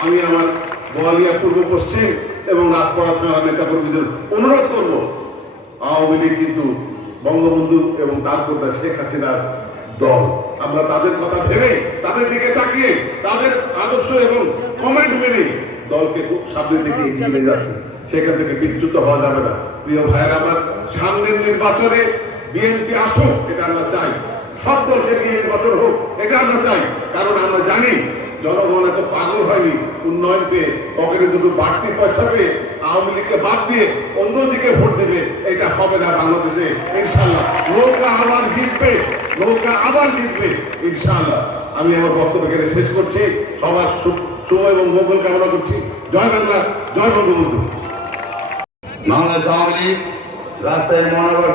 আমি আমার বোয়ালিয়া পূর্ব পশ্চিম এবং রাজপাড়া থানার নেতা কর্মীদের অনুরোধ করবো, আওয়ামী লীগ কিন্তু বঙ্গবন্ধু এবং তারপর শেখ হাসিনার দল, আমরা তাদের কথা ভেবে, তাদের দিকে তাকিয়ে, তাদের আদর্শ এবং কমেন্ট মেনে দলকে খুব সামনের দিকে এগিয়ে নিয়ে যাচ্ছে, সেখান থেকে বিচ্যুত হওয়া যাবে না। প্রিয় ভাইয়ের আমার, সামনের নির্বাচনে বিএনপি আসুক, এটা আমরা চাই, সব দলকে নিয়ে নির্বাচন হোক, এটা আমরা চাই। কারণ আমরা জানি জনগণ এত পাগল হয়নি উন্নয়ন পেয়ে, পকেটে দুটো বাড়তি পয়সা পেয়ে আওয়ামী লীগকে বাদ দিয়ে অন্যদিকে ভোট দেবে, এটা হবে না বাংলাদেশে ইনশাল্লাহ। নৌকা আবার জিতবে, নৌকা আবার জিতবে ইনশাল্লাহ। আমি আমার বক্তব্য এখানে শেষ করছি, সবার শুভ এবং মঙ্গল কামনা করছি। জয় বাংলা, জয় বঙ্গবন্ধু। বাংলাদেশ আওয়ামী লীগ রাজশাহী মহানগর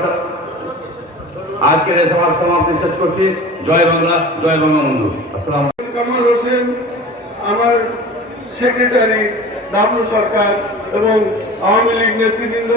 আজকের এই সভার সমাপ্তি শেষ করছি। জয় বাংলা, জয় বঙ্গবন্ধু। আসসালাম। কামাল হোসেন, আমার সেক্রেটারি ডাবলু সরকার এবং আওয়ামী লীগ নেতৃবৃন্দ।